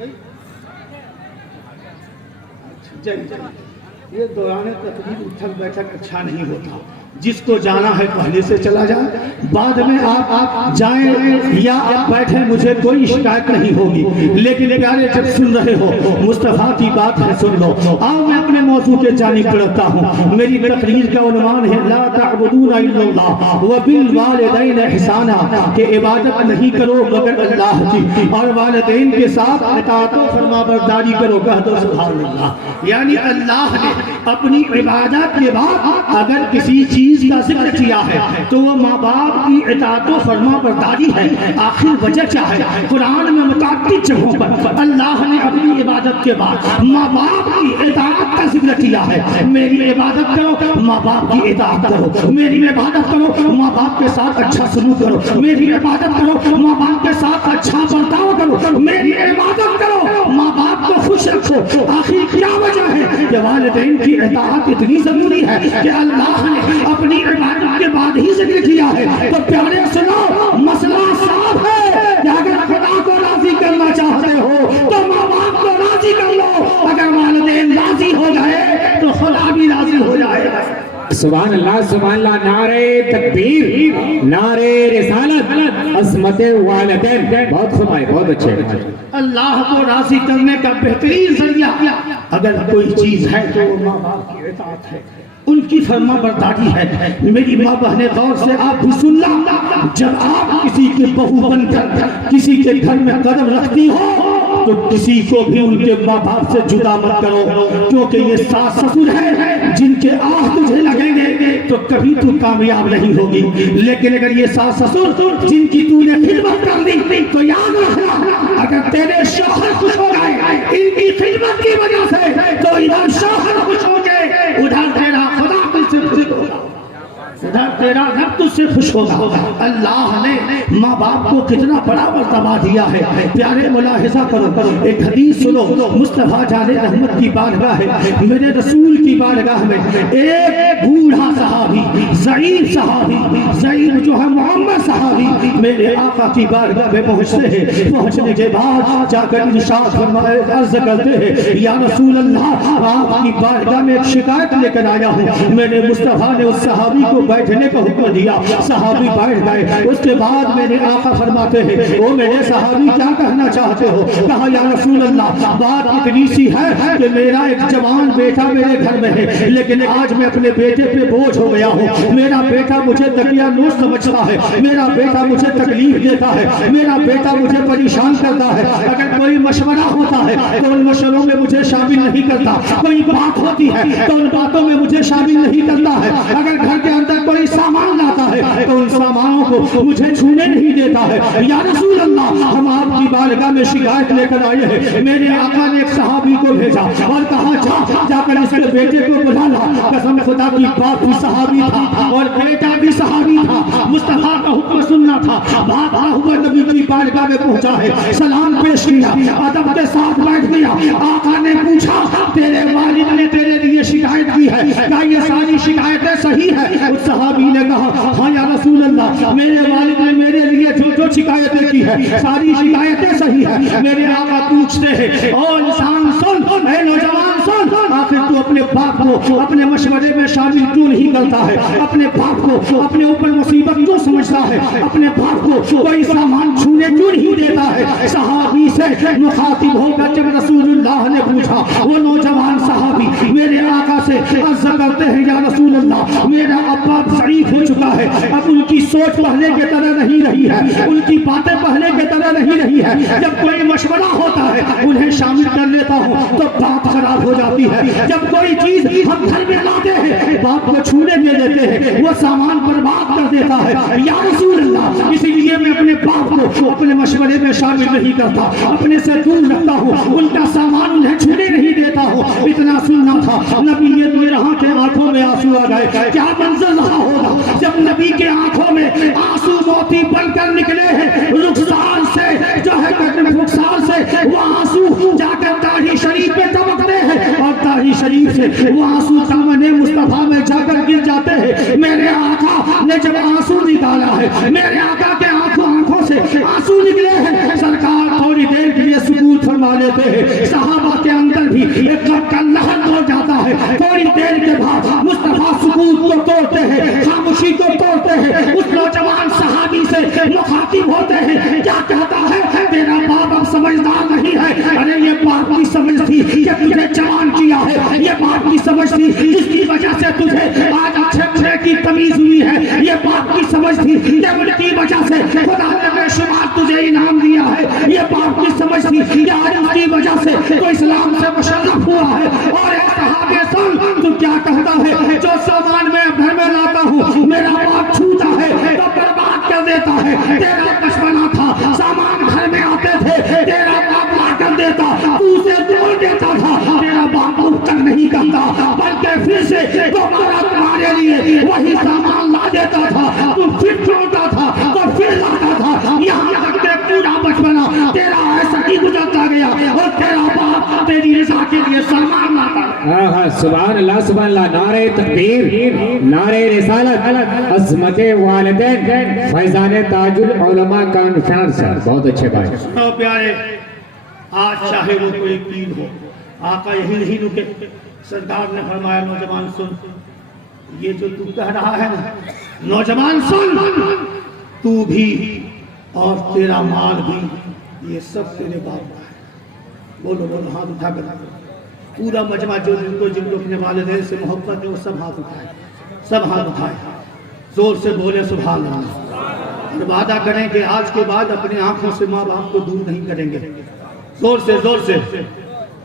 یہ دوران تقریر اٹھک بیٹھک اچھا نہیں ہوتا. جس کو جانا ہے پہلے سے چلا جائے, بعد میں آپ جائیں یا آپ بیٹھیں, مجھے کوئی شکایت نہیں ہوگی. لیکن پیارے جب سن رہے ہو مصطفیٰ کی بات ہے سن لو. آؤ میں اپنے موضوع کے جانب بڑھتا ہوں. میری تقریر کا عنوان ہے لا تعبدون الا اللہ وبالوالدین احسانا, کہ عبادت نہیں کرو مگر اللہ کی, اور والدین کے ساتھ اطاعت و فرما برداری کرو. کہہ دو سبحان اللہ. یعنی اللہ نے اپنی عبادت کے بعد اگر کسی چیز کا ذکر کیا ہے تو وہ ماں باپ کی اطاعت و فرما برداری ہے. آخر وجہ کیا ہے؟ قرآن میں متعدد جگہوں پر اللہ نے اپنی عبادت کے بعد ماں باپ کی اطاعت کا ذکر کیا ہے. میری عبادت کرو, ماں باپ کی اطاعت کرو. میری عبادت کرو, ماں باپ کے ساتھ اچھا سلوک کرو. میری عبادت کرو, ماں باپ کے ساتھ اچھا برتاؤ کرو. میری عبادت کرو, ماں باپ کو خوش رکھو. آخر کیا وجہ ہے کہ والدین کی اطاعت اتنی ضروری ہے کہ اللہ نے اپنی عبادت کے بعد ہی ذکر کیا ہے. تو پیارے سنو, مسئلہ صاف ہے کہ اگر خدا کو راضی کرنا چاہتے ہو تو ماں باپ کو راضی کر لو. اگر والدین راضی ہو جائے تو خدا بھی راضی ہو جائے گا. سبحان اللہ سبحان اللہ. نعرہ تکبیر, نعرہ رسالت, عظمت والدین. بہت فرمائے, بہت اچھے. اللہ کو راضی کرنے کا بہترین ذریعہ اگر کوئی چیز ہے تو وہ ماں باپ کی اطاعت ہے, ان کی فرما برداری ہے. میری ماں بہنیں غور سے آپ بھی سن لا, جب آپ کسی کے بہو بن کر کسی کے گھر میں قدم رکھتی ہو تو کسی کو بھی ان کے ماں باپ سے جدا مت کرو, کیونکہ یہ ساس سسر ہے جن کے آہ تجھے لگیں گے تو کبھی تو کامیاب نہیں ہوگی. لیکن اگر یہ ساس سسر جن کی تو نے خدمت کر دی تو یاد رکھنا, اگر تیرے شوہر خوش ہو گئے ان کی خدمت کی وجہ سے تو ادھر شوہر خوش ہو گئے, ادھر تیرا خدا تجھ سے خوش ہوگا, ادھر تیرا رب تجھ سے خوش ہوگا. اللہ نے ماں باپ کو کتنا بڑا مرتبہ دیا ہے. پیارے ملاحظہ کرو, ایک حدیث سنو. مصطفیٰ جان رحمت کی بارگاہ ہے, میرے رسول کی بارگاہ میں ایک بوڑھا صحابی, ضعیف صحابی, ضعیف جو ہے محمد صحابی میرے آقا کی بارگاہ میں پہنچتے ہیں. پہنچنے کے بعد جا کر ارشاد فرمائے, عرض کرتے ہیں یا رسول اللہ, آپ کی بارگاہ میں ایک شکایت لے کر آیا ہوں. میرے مصطفیٰ نے اس صحابی کو بیٹھنے کا حکم دیا, صحابی بیٹھ گئے. اس کے بعد میرے آقا فرماتے ہیں او میرے صحابی کیا کہنا چاہتے ہو؟ کہا یا رسول اللہ, بات اتنی سی ہے کہ میرا ایک جوان بیٹا میرے گھر میں ہے, لیکن آج میں اپنے بیٹے پہ بوجھ ہو گیا ہوں. میرا بیٹا مجھے دقیانوس سمجھتا ہے, میرا بیٹا مجھے تکلیف دیتا ہے, میرا بیٹا مجھے پریشان کرتا ہے. اگر کوئی مشورہ ہوتا ہے تو ان مشوروں میں مجھے شامل نہیں کرتا, کوئی بات ہوتی ہے تو ان باتوں میں مجھے شامل نہیں کرتا ہے. اگر گھر کے اندر کوئی سامان لاتا ہے تو ان سامانوں کو مجھے چھونے نہیں دیتا ہے. یا رسول اللہ, ہم آپ کی بارگاہ میں شکایت لے کر آئے ہیں. میرے آقا نے ایک صحابی کو بھیجا اور کہا جا کر اس کے بیٹے کو بلا لا. قسم خدا کی, باپ بھی صحابی تھا اور بیٹا بھی صحابی تھا. مصطفیٰ کا حکم سننا تھا. بھاگا ہوا نبی کی بارگاہ میں پہنچا ہے, سلام پیش کیا, ادب کے ساتھ بیٹھ گیا. آقا نے پوچھا تیرے والد نے تیرے لیے شکایت کی ہے, کیا یہ ساری شکایتیں صحیح ہے؟ اس صحابی نے کہا ہاں یا رسول اللہ, میرے والد نے میرے لیے جو شکایتیں کی ہے ساری شکایتیں صحیح ہے. میرے آقا پوچھتے ہیں او انسان سن, اے نوجوان سن, آخر تو اپنے باپ کو اپنے مشورے میں شامل کیوں نہیں کرتا ہے؟ اپنے باپ کو اپنے اوپر مصیبت کیوں سمجھتا ہے؟ اپنے باپ کو کوئی سامان چھونے کیوں نہیں دیتا ہے؟ صحابی سے مخاطب ہو کر جب رسول اللہ نے پوچھا, وہ نوجوان صحابی میرے آقا سے عرض کرتے ہیں یا رسول اللہ, میرا ابا ضعیف ہو چکا ہے, اب ان کی سوچ پہلے کے طرح نہیں رہی ہے, ان کی باتیں پہلے کے طرح نہیں رہی ہے. جب کوئی مشورہ ہوتا ہے انہیں شامل کر لیتا ہوں تو بات خراب ہو جاتی ہے. جب کوئی چیز ہم گھر میں لاتے ہیں باپ کو چھونے دے دیتے ہیں, وہ سامان برباد کر دیتا ہے. یا رسول اللہ, اسی لیے میں اپنے باپ کو اپنے مشورے میں شامل نہیں کرتا, اپنے سے دور رکھتا ہوں, ان کا سامان انہیں چھونے نہیں دیتا ہوں. اتنا سننا تھا. نبی یہ میرا کے آنکھوں میں آنسو آ گئے. کیا منظر رہا ہوگا جب نبی کے آنکھوں میں آنسو موتی بن کر نکلے ہیں. رخسار سے جو ہے رخسار سے وہ آنسو جا کر داڑھی شریف پہ چمکتے ہیں, اور داڑھی شریف سے وہ آنسو دامن مصطفیٰ میں جا کر گر جاتے ہیں. میرے آقا نے جب آنسو نکالا ہے, میرے آقا کے آنکھوں سے آنسو نکلے ہیں, سرکار تھوڑی دیر کے لیے سکوت فرما لیتے ہیں. صحابہ کے اندر پر بھی ایک غم کا لہر ہو جاتا ہے. تھوڑی دیر کے بعد مصطفیٰ سکوت کو توڑتے ہیں, خاموشی کو توڑتے ہیں, اس نوجوان صحابی سے مخاطب ہوتے ہیں. کیا کہتا ہے؟ تیرا باپ اب سمجھدار نہیں ہے. ارے یہ باپ کی سمجھ تھی کہ تجھے جوان کیا ہے, یہ باپ کی سمجھ تھی جس کی وجہ سے تجھے آج اچھے اچھے کی تمیز ہوئی ہے, یہ باپ کی سمجھ تھی کہ ان کی وجہ سے خدا نے بے شمار تجھے انعام دیا ہے, یہ باپ کی سمجھ تھی کہ آج اس کی وجہ سے تو اسلام سے مشرف ہوا ہے. اور ایک صحابی سن تو کیا کہتا ہے, جو سامان میں گھر میں لاتا ہوں میرا باپ چھوتا ہے تو برباد کر دیتا ہے. تیرا بچپنا تھا, سامان گھر میں آتے تھے, تیرا باپ لا کر دیتا, تو اسے توڑ دیتا تھا. تیرا باپ اٹھ کر نہیں کرتا بلکہ پھر سے دوبارہ تمہارے لیے وہی سامان لا دیتا تھا, تو پھر چھوڑتا تھا تو پھر لاتا تھا. یہاں تک کہ پورا بچپنا تیرا ایسا ہی گزرتا گیا اور تیرا باپ تیری رضا کے لیے سامان لاتا. سبحان اللہ سبحان اللہ. نعرہ تکبیر, نعرہ رسالت, عظمت والدین, فیضان تاج العلماء کانفرنس. بہت اچھے بھائی. تو پیارے, آج چاہے وہ کوئی پیر ہو, آقا یہی نہیں رکے. سرکار نے فرمایا نوجوان سن, یہ جو تو کہہ رہا ہے نا, نوجوان سن, تو بھی اور تیرا مال بھی یہ سب تیرے باپ کا ہے. بولو بولو, ہاتھ اٹھا کر. پورا مجمع جو جن کو اپنے والدین سے محبت ہے وہ سب ہاتھ اٹھائے, سب ہاتھ اٹھائے, زور سے بولے سبحان اللہ. اور وعدہ کریں کہ آج کے بعد اپنے آنکھوں سے ماں باپ کو دور نہیں کریں گے. زور سے, زور سے,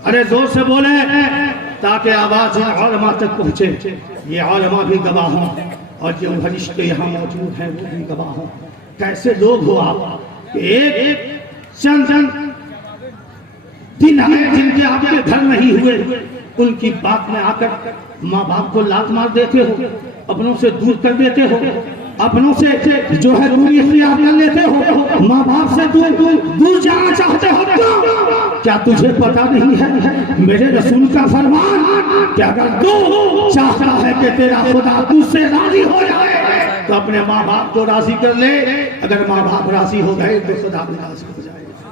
ارے زور سے بولیں تاکہ آواز علماء تک پہنچے. یہ علماء بھی گواہ ہوں اور جو فرشتے یہاں موجود ہیں وہ بھی گواہ ہوں. کیسے لوگ ہو آپ, ایک چند دن ہیں جن کے آپ کے گھر نہیں ہوئے, ان کی بات میں آ کر ماں باپ کو لات مار دیتے ہو, اپنوں سے دور کر دیتے ہو, اپنوں سے جو ہے دوری اختیار کر لیتے ہو, ماں باپ سے دور جانا چاہتے ہو. کیا تجھے پتا نہیں ہے میرے رسول کا فرمان کہ اگر تو چاہتا ہے کہ تیرا خدا تجھ سے راضی ہو جائے تو اپنے ماں باپ کو راضی کر لے. اگر ماں باپ راضی ہو گئے تو خدا بھی راضی ہو جائے گا,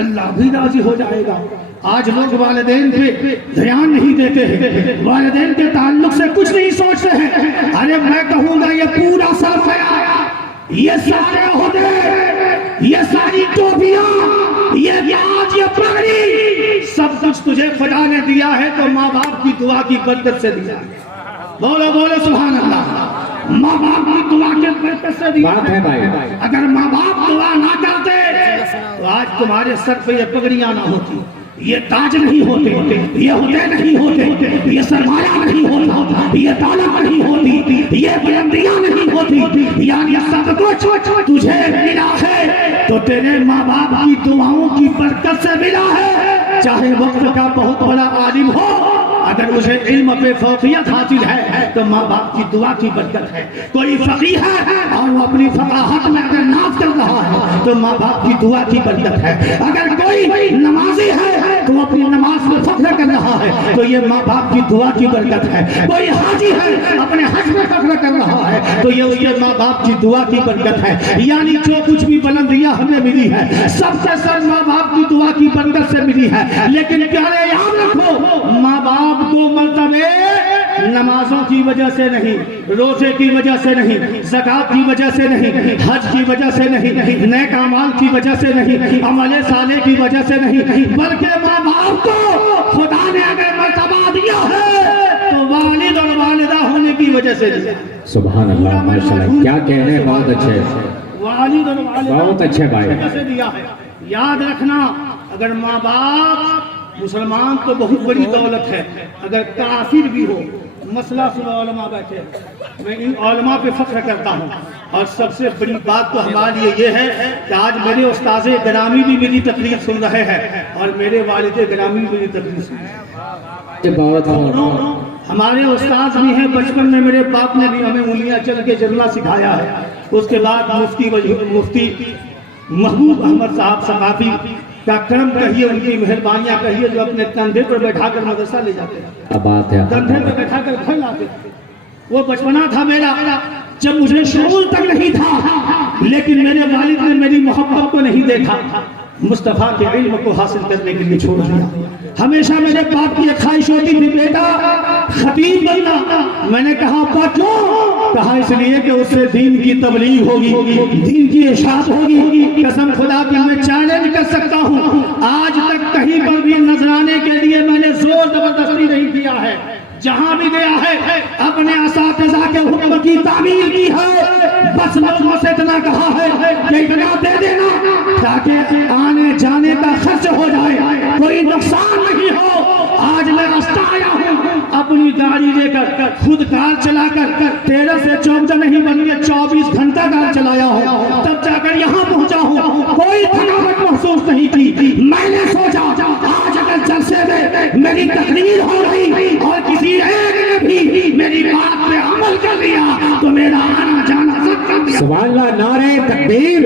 اللہ بھی راضی ہو جائے گا. آج لوگ والدین پہ دھیان نہیں دیتے ہیں, والدین کے تعلق سے کچھ نہیں سوچتے ہیں. ارے میں کہوں گا یہ پورا سرفیا, یہ سارے عہدے, یہ ساری ٹوپیاں, یہ تاج, یہ پگڑی, سب کچھ تجھے خدا نے دیا ہے تو ماں باپ کی دعا کی برکت سے دیا ہے. بولو بولو سبحان اللہ. ماں باپ کی دعا کے برکت سے دیا ہے. اگر ماں باپ دعا نہ کرتے تو آج تمہارے سر پہ یہ پگڑیاں نہ ہوتی, یہ تاج نہیں ہوتے, یہ عہدے نہیں ہوتے, یہ سرمایہ نہیں ہوتا, یہ دولت نہیں ہوتی, یہ بلندیاں نہیں ہوتی. یعنی سب کچھ تجھے ملا ہے تو تیرے ماں باپ کی دعاؤں کی برکت سے ملا ہے. چاہے وقت کا بہت بڑا عالم ہو, اگر اسے علم پہ فوقیت حاصل ہے تو ماں باپ کی دعا کی برکت ہے. کوئی فقیہ ہے اور وہ اپنی فقاہت میں اگر ناز کر رہا ہے تو ماں باپ کی دعا کی برکت ہے. اگر کوئی نمازی ہے تو وہ اپنی نماز میں فخر کر رہا ہے تو یہ ماں باپ کی دعا کی برکت ہے. کوئی حاجی ہے اپنے حج میں فخر کر رہا ہے تو یہ ماں باپ کی دعا کی برکت ہے. یعنی جو کچھ بھی بلندیاں ہمیں ملی ہے سب سے سر ماں باپ کی دعا کی برکت سے ملی ہے. لیکن پیارے یاد رکھو, ماں باپ کو مرتبے نمازوں کی وجہ سے نہیں, روزے کی وجہ سے نہیں, زکات کی وجہ سے نہیں, حج کی وجہ سے نہیں, نیک اعمال کی وجہ سے نہیں, عمل صالح کی وجہ سے نہیں, بلکہ ماں باپ کو خدا نے اگر مرتبہ دیا ہے تو والد اور والدہ ہونے کی وجہ سے دیا. سبحان اللہ, ماشاءاللہ, کیا کہنے, بہت اچھے, والد اور والدہ بہت اچھے بھائی. سے دیا ہے. یاد رکھنا, اگر ماں باپ, مسلمان تو بہت بڑی دولت ہے, اگر کافر بھی ہو, مسئلہ سنو علماء بیٹھے, میں ان علماء پہ فخر کرتا ہوں. اور سب سے بڑی بات تو ہمارے لیے یہ ہے کہ آج میرے استاذ گرامی بھی میری تقریر سن رہے ہیں اور میرے والد گرامی بھی میری تقریر سن رہے ہیں. بہت ہمارے استاذ بھی ہیں, بچپن میں میرے باپ نے بھی ہمیں انگلیاں چل کے چلنا سکھایا ہے. اس کے بعد مفتی محبوب احمد صاحب ثقافی کا کرم کہیے, ان کی مہربانیاں کہیے, جو اپنے کندھے پر بیٹھا کر مدرسہ لے جاتے ہیں, کندھے پر بیٹھا کر گھر لاتے. وہ بچپنا تھا میرا جب مجھے شعور تک نہیں تھا, لیکن میرے والد نے میری محبت کو نہیں دیکھا, مصطفیٰ کے علم کو حاصل کرنے کے لیے چھوڑ دیا. ہمیشہ میرے باپ کی ایک خواہش ہوتی تھی بیٹا خطیب بننا. میں نے کہا ابا کیوں؟ کہا اس لیے کہ اس سے دین کی تبلیغ ہوگی, دین کی اشاعت ہوگی. قسم خدا کی میں چیلنج کر سکتا ہوں, آج تک کہیں پر بھی نذرانے کے لیے میں نے زور زبردستی نہیں کیا ہے. جہاں بھی گیا ہے اپنے اساتذہ کے حکم کی تعمیل کی ہے. بس لوگوں سے اتنا کہا ہے کہ اتنا دے دینا تاکہ آنے جانے کا خرچ ہو جائے, کوئی نقصان نہیں ہو. آج میں راستہ آیا ہوں اپنی گاڑی لے کر, خود کار چلا کر 13 سے 14 نہیں بلکہ 24 گھنٹہ کار چلایا ہوں, تب جا کر یہاں پہنچا ہوں. کوئی تھکاوٹ محسوس نہیں کی. میں نے سوچا آج اگر جلسے میں میری تقریر ہو رہی اور کسی ایک نے بھی میری بات پہ عمل کر لیا تو میرا آنا جانا سب کر دیا. سبحان اللہ. نعرہ تکبیر,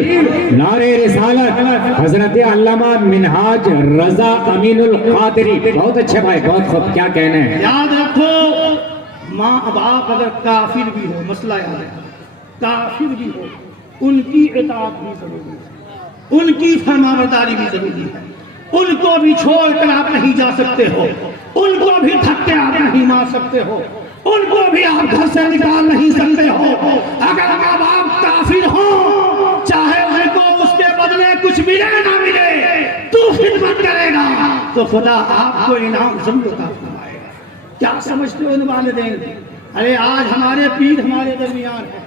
نعرہ رسالت. حضرت علامہ منہاج رضا امین القادری. بہت اچھے بھائی, بہت خوب. کیا کہنا ہے؟ یاد رکھو ماں باپ اگر کافر بھی ہو, مسئلہ یاد ہے, کافر بھی ہو, ان کی اطاعت بھی ضروری ہے, ان کی فرمانبرداری بھی ضروری ہے. ان کو بھی چھوڑ کر آپ نہیں جا سکتے ہو, ان کو بھی تھک کے آپ نہیں مار سکتے ہو, ان کو بھی آپ گھر سے نکال نہیں سکتے ہو. اگر ماں باپ کافر ہوں, چاہے ان کو اس کے بدلے کچھ ملے نہ ملے, تو خدمت کرے گا تو خدا آپ کو انعام ضرور عطا فرمائے گا. کیا سمجھتے ہو ان والدین؟ ارے آج ہمارے پیر ہمارے درمیان ہے.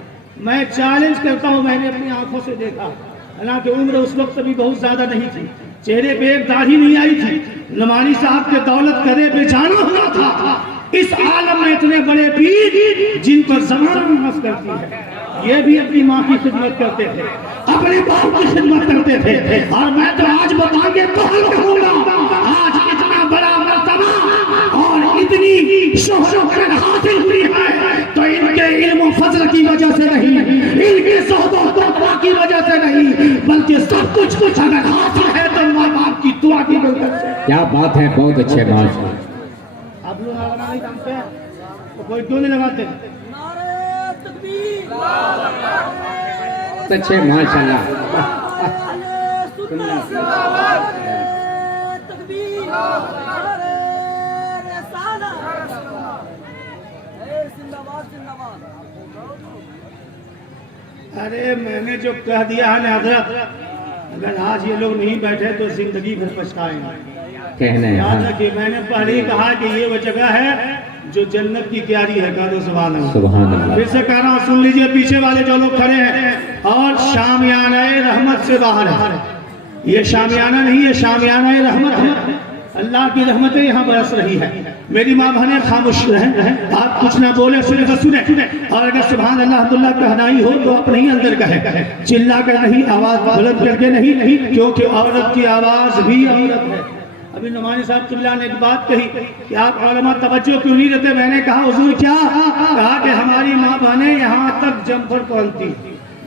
میں چیلنج کرتا ہوں, میں نے اپنی آنکھوں سے دیکھا, حالانکہ عمر اس وقت بھی بہت زیادہ نہیں تھی, چہرے پہ ایک داڑھی نہیں آئی تھی, نعمانی صاحب کے دولت کرے پہ جانا ہوا تھا. اس عالم میں اتنے بڑے پیر جن پر زمانہ محض کرتی ہے, یہ بھی اپنی ماں کی خدمت کرتے تھے, اپنے باپ کی خدمت کرتے تھے. اور میں تو آج بتا کے کہوں گا, آج اتنا بڑا مرتبہ اور اتنی شہرت حاصل ہوئی ہے تو ان کے علم و فضل کی وجہ سے نہیں, ان کی صحبت و تقویٰ کی وجہ سے نہیں, بلکہ سب کچھ اگر حاصل ہے تو ماں باپ کی دعا کی برکت سے. کیا بات ہے, بہت اچھے بات. آپ لوگ لگانا نہیں جانتے ہیں تو کوئی کیوں نہیں لگاتے؟ نعرہ تکبیر, اچھے ماشاء اللہ. تکبیر, رسالت, زندہ باد زندہ باد. ارے میں نے جو کہہ دیا ہے حضرت, اگر آج یہ لوگ نہیں بیٹھے تو زندگی بھر پچھتائیں گے. کہنا ہے یاد رکھیے, میں نے پہلے ہی کہا کہ یہ وہ جگہ ہے جو جنت کی کیاری ہے. کہا دو سبحان اللہ. سبحان اللہ. پھر سے کہہ رہا ہوں, سن لیجئے پیچھے والے جو لوگ کھڑے ہیں, اور شامیانہ رحمت سے باہر ہے. یہ شامیانہ نہیں, یہ شامیانہ رحمت ہے. اللہ کی رحمتیں یہاں برس رہی ہے. میری ماں بہنیں خاموش رہیں, آپ کچھ نہ بولے, سنیں. اور اگر سبحان اللہ الحمدللہ کہنا ہی ہو تو اپنے ہی اندر کہیں, چلا کر نہیں, آواز بلند کر کے نہیں, کیونکہ عورت کی آواز بھی عورت ہے. ابھی نعمانی صاحب قبلہ نے ایک بات کہی کہ آپ علماء توجہ کیوں نہیں دیتے. میں نے کہا حضور کیا؟ کہا کہ ہماری ماں بہنیں یہاں تک جمپر پہنتی,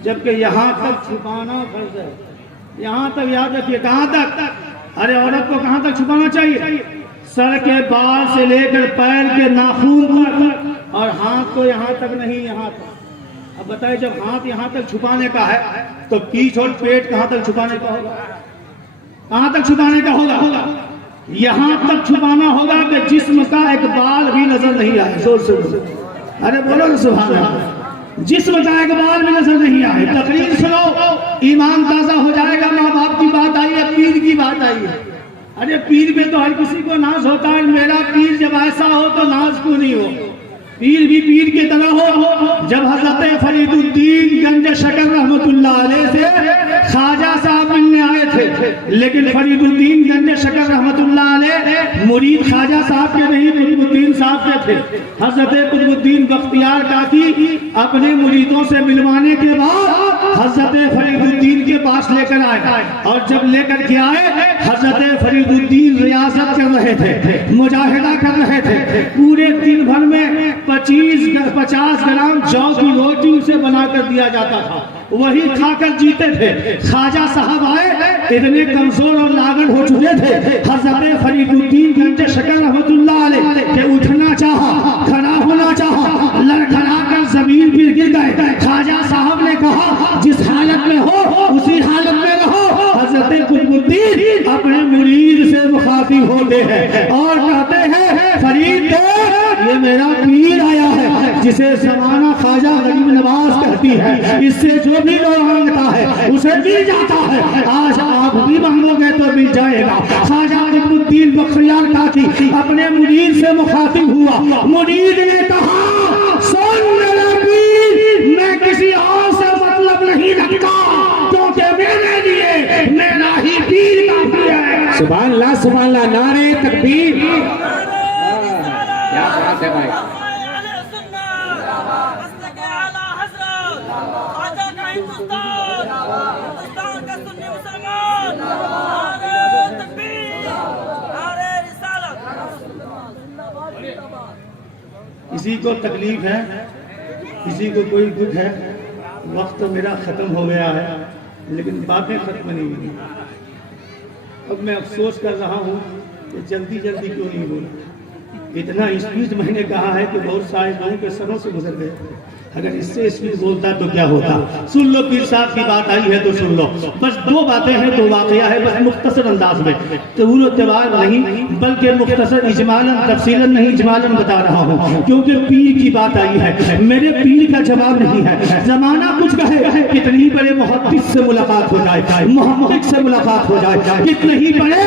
جبکہ یہاں تک چھپانا فرض ہے. یہاں تک, یاد رکھیے, کہاں تک؟ ارے عورت کو کہاں تک چھپانا چاہیے؟ سر کے بال سے لے کر پیر کے ناخون تک, اور ہاتھ کو یہاں تک نہیں, یہاں تک. اب بتائیے, جب ہاتھ یہاں تک چھپانے کا ہے تو پیٹھ اور پیٹ کہاں تک چھپانے کا ہوگا؟ کہاں تک چھپانے کا ہوگا؟ یہاں تک چھپانا ہوگا کہ جسم کا ایک بال بھی نظر نہیں آئے. زور سے بولو, ارے بولو نا سبحان اللہ. جسم کا ایک بال بھی نظر نہیں آئے. تقریر سنو, ایمان تازہ ہو جائے گا. ماں باپ کی بات آئی ہے, پیر کی بات آئی ہے. ارے پیر پہ تو ہر کسی کو ناز ہوتا ہے. میرا پیر جب ایسا ہو تو ناز کیوں نہیں ہو؟ پیر بھی پیر کی طرح ہو. جب حضرت فرید الدین گنج شکر رحمت اللہ علیہ سے خواجہ صاحب ملنے آئے تھے, لیکن فرید الدین گنج شکر رحمت اللہ علیہ مرید خواجہ صاحب کے نہیں, قطب الدین صاحب کے تھے. حضرت قطب الدین بختیار کاکی اپنے مریدوں سے ملوانے کے بعد حضرت فرید الدین کے پاس لے کر آئے, اور جب لے کر کے آئے حضرت فرید الدین ریاضت کر رہے تھے, مجاہدہ کر رہے تھے. پورے دن بھر میں 50 گرام جو کی روٹی اسے بنا کر دیا جاتا تھا, وہی کھا کر جیتے تھے. خواجہ صاحب آئے, اتنے کمزور اور لاغر ہو چکے تھے. حضرت فرید الدین گنج شکر رحمت اللہ علیہ کہ اٹھنا چاہا, کھڑا ہونا چاہا, لڑکھڑا کر زمین پر گر گئے. خواجہ صاحب نے کہا جس حالت میں ہو اسی حالت میں رہو. حضرت قطب الدین اپنے مرید سے مخاطب مخاطب ہوتے ہیں اور کہتے ہیں فرید دیکھ یہ میرا پیر آیا ہے جسے زمانہ خواجہ غریب نواز کہتی ہے، اس سے جو بھی لوگ مانگتا ہے اسے مل جاتا ہے۔ آج آپ بھی مانگو گے تو مل جائے گا۔ خواجہ قطب الدین بختیار کاکی اپنے مرید سے مخاطب ہوا، مرید نے کہا سن میرا پیر میں کسی اور سے مطلب نہیں رکھتا کیونکہ میرے لیے میرا ہی پیر کافی ہے۔ سبحان اللہ سبحان اللہ، نعرہ تکبیر۔ کیا بات ہے بھائی، کسی کو تکلیف ہے، کسی کو کوئی دکھ ہے، وقت تو میرا ختم ہو گیا ہے لیکن باتیں ختم نہیں ہوئی۔ اب میں افسوس کر رہا ہوں کہ جلدی جلدی کیوں نہیں بولا، اتنا اسپیڈ میں نے کہا ہے کہ بہت سارے لوگوں کے سروں سے گزر گئے۔ اگر اس سے اسپیڈ بولتا تو کیا ہوتا۔ سن لو، پیر صاحب کی بات آئی ہے تو سن لو، بس دو باتیں ہیں، دو واقعہ ہے، بس مختصر انداز میں، طول و تبار نہیں بلکہ مختصر، اجمالاً تفصیلاً نہیں، اجمالاً بتا رہا ہوں کیونکہ پیر کی بات آئی ہے، میرے پیر کا جواب نہیں ہے۔ زمانہ کچھ کہے، کتنی بڑے محدث سے ملاقات ہو جائے، محقق سے ملاقات ہو جائے، کتنے ہی بڑے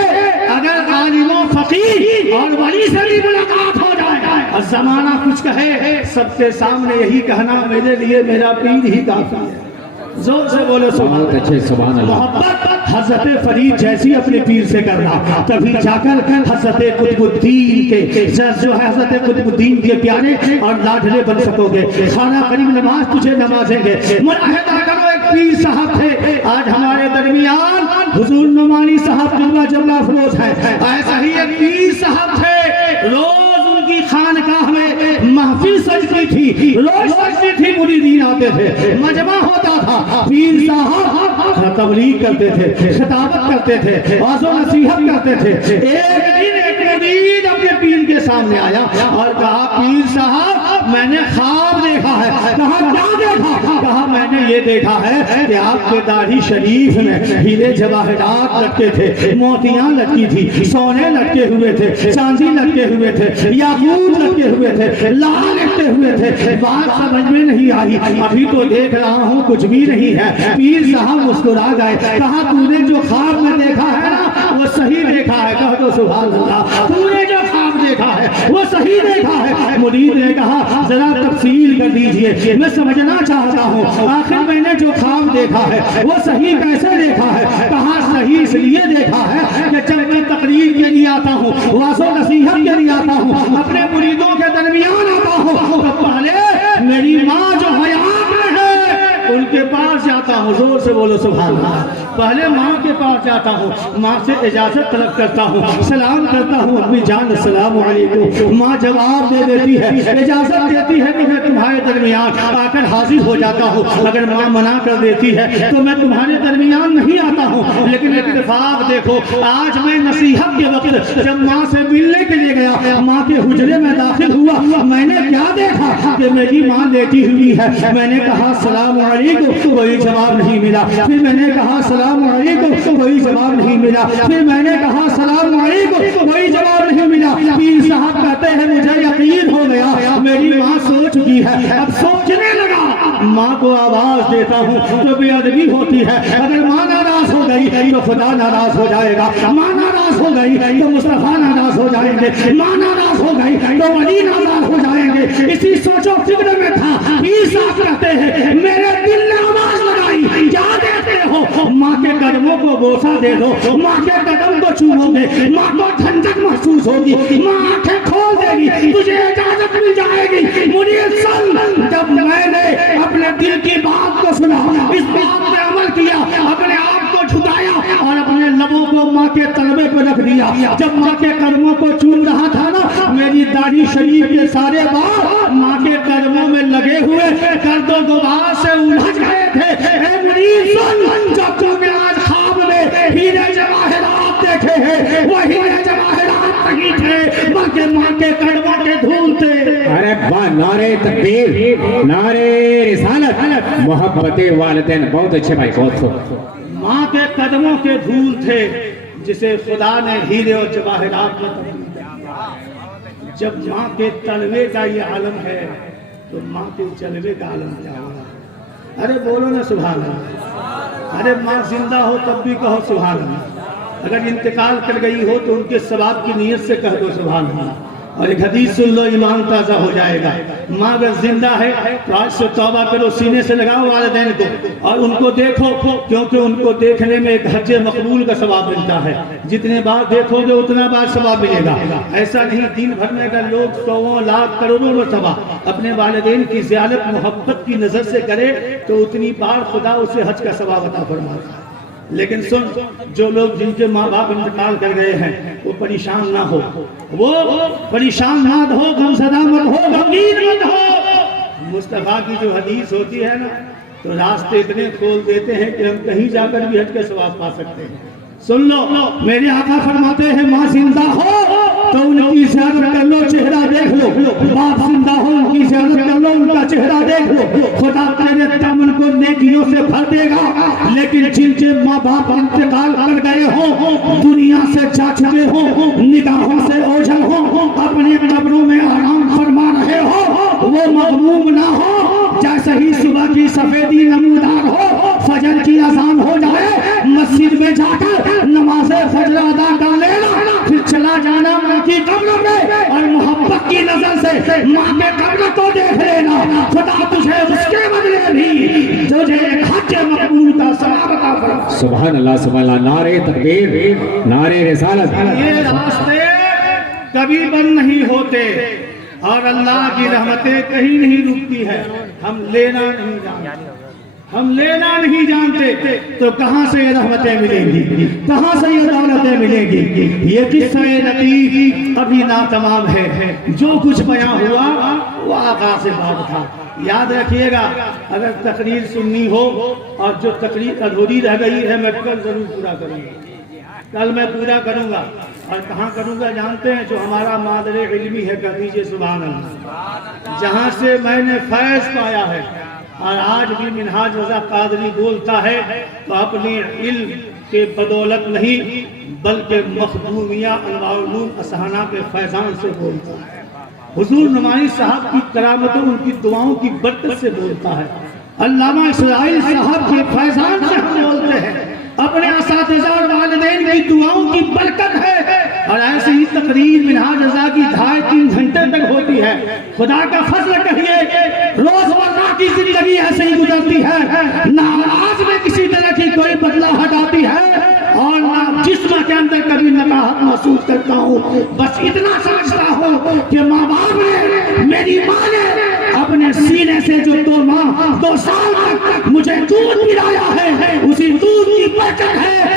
اگر عالم و فقیر اور ولی سے بھی ملاقات ہو جائے، اور زمانہ کچھ کہے، سب کے سامنے یہی کہنا میرے لیے میرا پیر ہی کافی ہے۔ زور سے بولو سبحان بہت اچھے، سبحان اللہ۔ محبت حضرت فرید جیسی اپنے پیر سے کرنا، تبھی جا کر حضرت قطب الدین کے جو ہے حضرت قطب الدین کے پیارے اور لاڈلے بن سکو گے۔ خانہ قریب نماز تجھے نوازیں گے۔ ملاحظہ کرو، ایک پیر صاحب تھے آج ہمارے درمیان، حضور نعمانی صاحب قبلہ جبلہ افروز ہے، ایسا ہی ایک پیر صاحب تھے، روز ان کی خانقاہ میں محفل سجتی تھی، روز سجتی تھی، مریدین آتے تھے، مجمع ہوتا تھا، پیر صاحب تبلیغ کرتے تھے، خطابت کرتے تھے، واعظ و نصیحت کرتے تھے۔ ایک دن ایک مرید اپنے پیر کے سامنے آیا اور کہا پیر صاحب میں نے خواب دیکھا ہے۔ کہا کیا دیکھا؟ کہا میں نے یہ دیکھا ہے کہ آپ کے داڑھی شریف میں ہیرے جواہرات لٹکے تھے، موتیاں لٹکی تھی، سونے لٹکے ہوئے تھے، چاندی لٹکے ہوئے تھے، یاقوت لٹکے ہوئے تھے، لال لٹکے ہوئے تھے۔ بات سمجھ میں نہیں آئی، ابھی تو دیکھ رہا ہوں کچھ بھی نہیں ہے۔ پیر صاحب مسکرا گئے، کہا تو نے جو خواب میں دیکھا ہے نا وہ صحیح دیکھا ہے۔ کہا تو سبحان اللہ، تو نے جو خواب دیکھا ہے وہ صحیح دیکھا ہے۔ مرید نے کہا ذرا تفصیل کر دیجئے، میں سمجھنا چاہتا ہوں آخر میں نے جو خواب دیکھا ہے وہ صحیح کیسے دیکھا ہے؟ کہا صحیح اس لیے دیکھا ہے کہ جب میں تقریر کے لیے آتا ہوں، واعظ و نصیحت کے لیے آتا ہوں، اپنے مریدوں کے درمیان آتا ہوں، تو پہلے میری ماں جو حیات میں ہے ان کے پاس جاتا ہوں۔ زور سے بولو سبحان اللہ۔ پہلے ماں کے پاس جاتا ہوں، ماں سے اجازت طلب کرتا ہوں، سلام کرتا ہوں، امی جان السلام علیکم۔ ماں جواب دے دیتی ہے، اجازت دیتی ہے کہ میں تمہارے درمیان آ کر حاضر ہو جاتا ہوں۔ اگر ماں منع کر دیتی ہے تو میں تمہارے درمیان نہیں آتا ہوں۔ لیکن اتفاق دیکھو، آج میں نصیحت کے وقت جب ماں سے ملنے کے لیے گیا، ماں کے حجرے میں داخل ہوا، میں نے کیا دیکھا کہ میری ماں لیٹی ہوئی ہے۔ میں نے کہا السلام علیکم، کوئی جواب نہیں ملا۔ پھر میں نے کہا السلام علیکم، کوئی جواب نہیں ملا۔ پھر میں نے کہا السلام علیکم، کوئی جواب نہیں ملا۔ پیر صاحب کہتے ہیں مجھے یقین ہو گیا میری ماں سو چکی ہے۔ اب سوچنے لگا، ماں کو آواز دیتا ہوں تو بے ادبی ہوتی ہے، اگر ماں ناراض ہو گئی تو خدا ناراض ہو جائے گا، ماں ناراض ہو گئی تو مصطفیٰ ناراض ہو جائیں گے، ماں ناراض ہو گئی تو ولی ناراض ہو جائیں گے۔ اسی سوچ و فکر میں تھا، پیر صاحب کہتے ہیں میرے دل نے آواز لگائی، کیا دیتے ہو؟ ماں کے قدموں کو بوسہ دے دو، ماں کے قدم کو چومو گے، ماں کو ٹھنڈک محسوس ہوگی، ماں آنکھیں کھول دے گی، تجھے اجازت مل جائے گی۔ مرید سن، جب میں نے اپنے دل کی بات کو سنا، اس بات پہ عمل کیا، اپنے آپ کو جھکایا اور اپنے لبوں کو ماں کے تلوے پہ رکھ دیا۔ جب ماں کے قدموں کو چوم رہا تھا نا، میری داڑھی شریف کے سارے بال ماں کے قدموں میں لگے ہوئے گرد و غبار سے الجھ گئے تھے۔ اے مرید سن، جب تو نے آج خواب میں ہیرے جواہرات دیکھے ہیں، وہ ہیرے جواہرات نہیں تھے بلکہ ماں کے قدموں کے دھول تھے۔ ارے واہ، نعرہ تکبیر، نعرہ رسالت، محبت والدین۔ بہت اچھے بھائی، بہت خوب۔ ماں کے قدموں کے دھول تھے۔ جسے خدا نے ہیرے اور جواہرات میں تبدیل کر دیا۔ جب ماں کے تلوے کا یہ عالم ہے تو ماں کے جلوے کا عالم کیا ہوگا؟ ارے بولو نا سبحان اللہ۔ ارے ماں زندہ ہو تب بھی کہو سبحان اللہ، اگر انتقال کر گئی ہو تو ان کے ثواب کی نیت سے کہہ دو سبحان اللہ۔ اور ایک حدیث سن لو، ایمان تازہ ہو جائے گا۔ ماں اگر زندہ ہے تو آج سے توبہ کرو، سینے سے لگاؤ والدین کو اور ان کو دیکھو، کیونکہ ان کو دیکھنے میں ایک حج مقبول کا ثواب ملتا ہے۔ جتنے بار دیکھو گے اتنا بار ثواب ملے گا۔ ایسا نہیں دن بھر میں اگر لوگ 100 لاکھ کروڑوں مرتبہ اپنے والدین کی زیارت محبت کی نظر سے کرے تو اتنی بار خدا اسے حج کا ثواب عطا فرماتا ہے۔ لیکن سن، جو لوگ جن کے ماں باپ انتقال کر گئے ہیں وہ پریشان نہ ہو، وہ پریشان مت ہو، غمزدہ مت ہو، غمگین مت ہو۔ مصطفیٰ کی جو حدیث ہوتی ہے نا تو راستے اتنے کھول دیتے ہیں کہ ہم کہیں جا کر بھی حج کا ثواب پا سکتے ہیں۔ سن لو، میرے آقا فرماتے ہیں ماں زندہ ہو تو ان کی زیارت کر لو، چہرہ دیکھ لو، باپ زندہ ہو ان کی زیارت کر لو، ان کا چہرہ دیکھ لو، خدا تیرے تمن کو نیکیوں سے بھر دے گا۔ لیکن جن کے ماں باپ انتقال کر گئے ہوں، دنیا سے جا چکے ہوں، نگاہوں سے اوجھل ہوں، اپنے قبروں میں آرام فرما رہے ہو، وہ مغموم نہ ہو۔ جیسے ہی صبح کی سفیدی نمودار ہو، فجر کی اذان ہو جائے، مسجد میں جا کر نماز فجر ادا کر لینا، پھر چلا جانا ماں کی قبر میں اور محبت کی نظر سے ماں کے قبر کو دیکھ لینا۔ خدا تجھے اس کے بدلے بھی تجھے ایک حج مقبول کا ثواب عطا فرمائے۔ سبحان اللہ سبحان اللہ، نعرہ تکبیر، نعرہ رسالت۔ یہ راستے کبھی بند نہیں ہوتے اور اللہ کی رحمتیں کہیں نہیں رکتی ہے۔ ہم لینا نہیں جانتے، ہم لینا نہیں جانتے تو کہاں سے یہ رحمتیں ملیں گی، کہاں سے یہ دولتیں ملیں گی؟ یہ قصہ لطیف ابھی ناتمام ہے۔ جو کچھ بیان ہوا وہ آقا سے بات تھا۔ یاد رکھیے گا، اگر تقریر سننی ہو اور جو تقریر ادھوری رہ گئی ہے میں کل ضرور پورا کروں گا، کل میں پورا کروں گا۔ اور کہاں کروں گا جانتے ہیں؟ جو ہمارا مادر علمی ہے، کہہ دیجیے سبحان اللہ، جہاں سے میں نے فیض پایا ہے۔ اور آج بھی منہاج رضا قادری بولتا ہے تو اپنی علم کے بدولت نہیں بلکہ مخدومیہ انوار العلوم اصحانہ کے فیضان سے بولتا ہے۔ حضور نمائی صاحب کی کرامتوں، ان کی دعاؤں کی برکت سے بولتا ہے۔ علامہ اسرائیل صاحب کے فیضان سے ہم بولتے ہیں، اپنے اساتذہ اور والدین کی دعاؤں کی برکت ہے۔ اور ایسے ہی تقریر منہاج رضا کی 2.5-3 گھنٹے تک ہوتی ہے۔ خدا کا فضل کہیے، روزمرہ کی زندگی ایسے ہی گزرتی ہے، نہ آواز میں کسی طرح کی کوئی بدلاہٹ آتی ہے اور نہ جسم کے اندر کبھی نقاہت محسوس کرتا ہوں۔ بس اتنا سمجھتا ہوں کہ ماں باپ نے، میری ماں نے اپنے سینے سے جو 2 سال تک مجھے دودھ پلایا ہے، اسی دودھ کی برکت ہے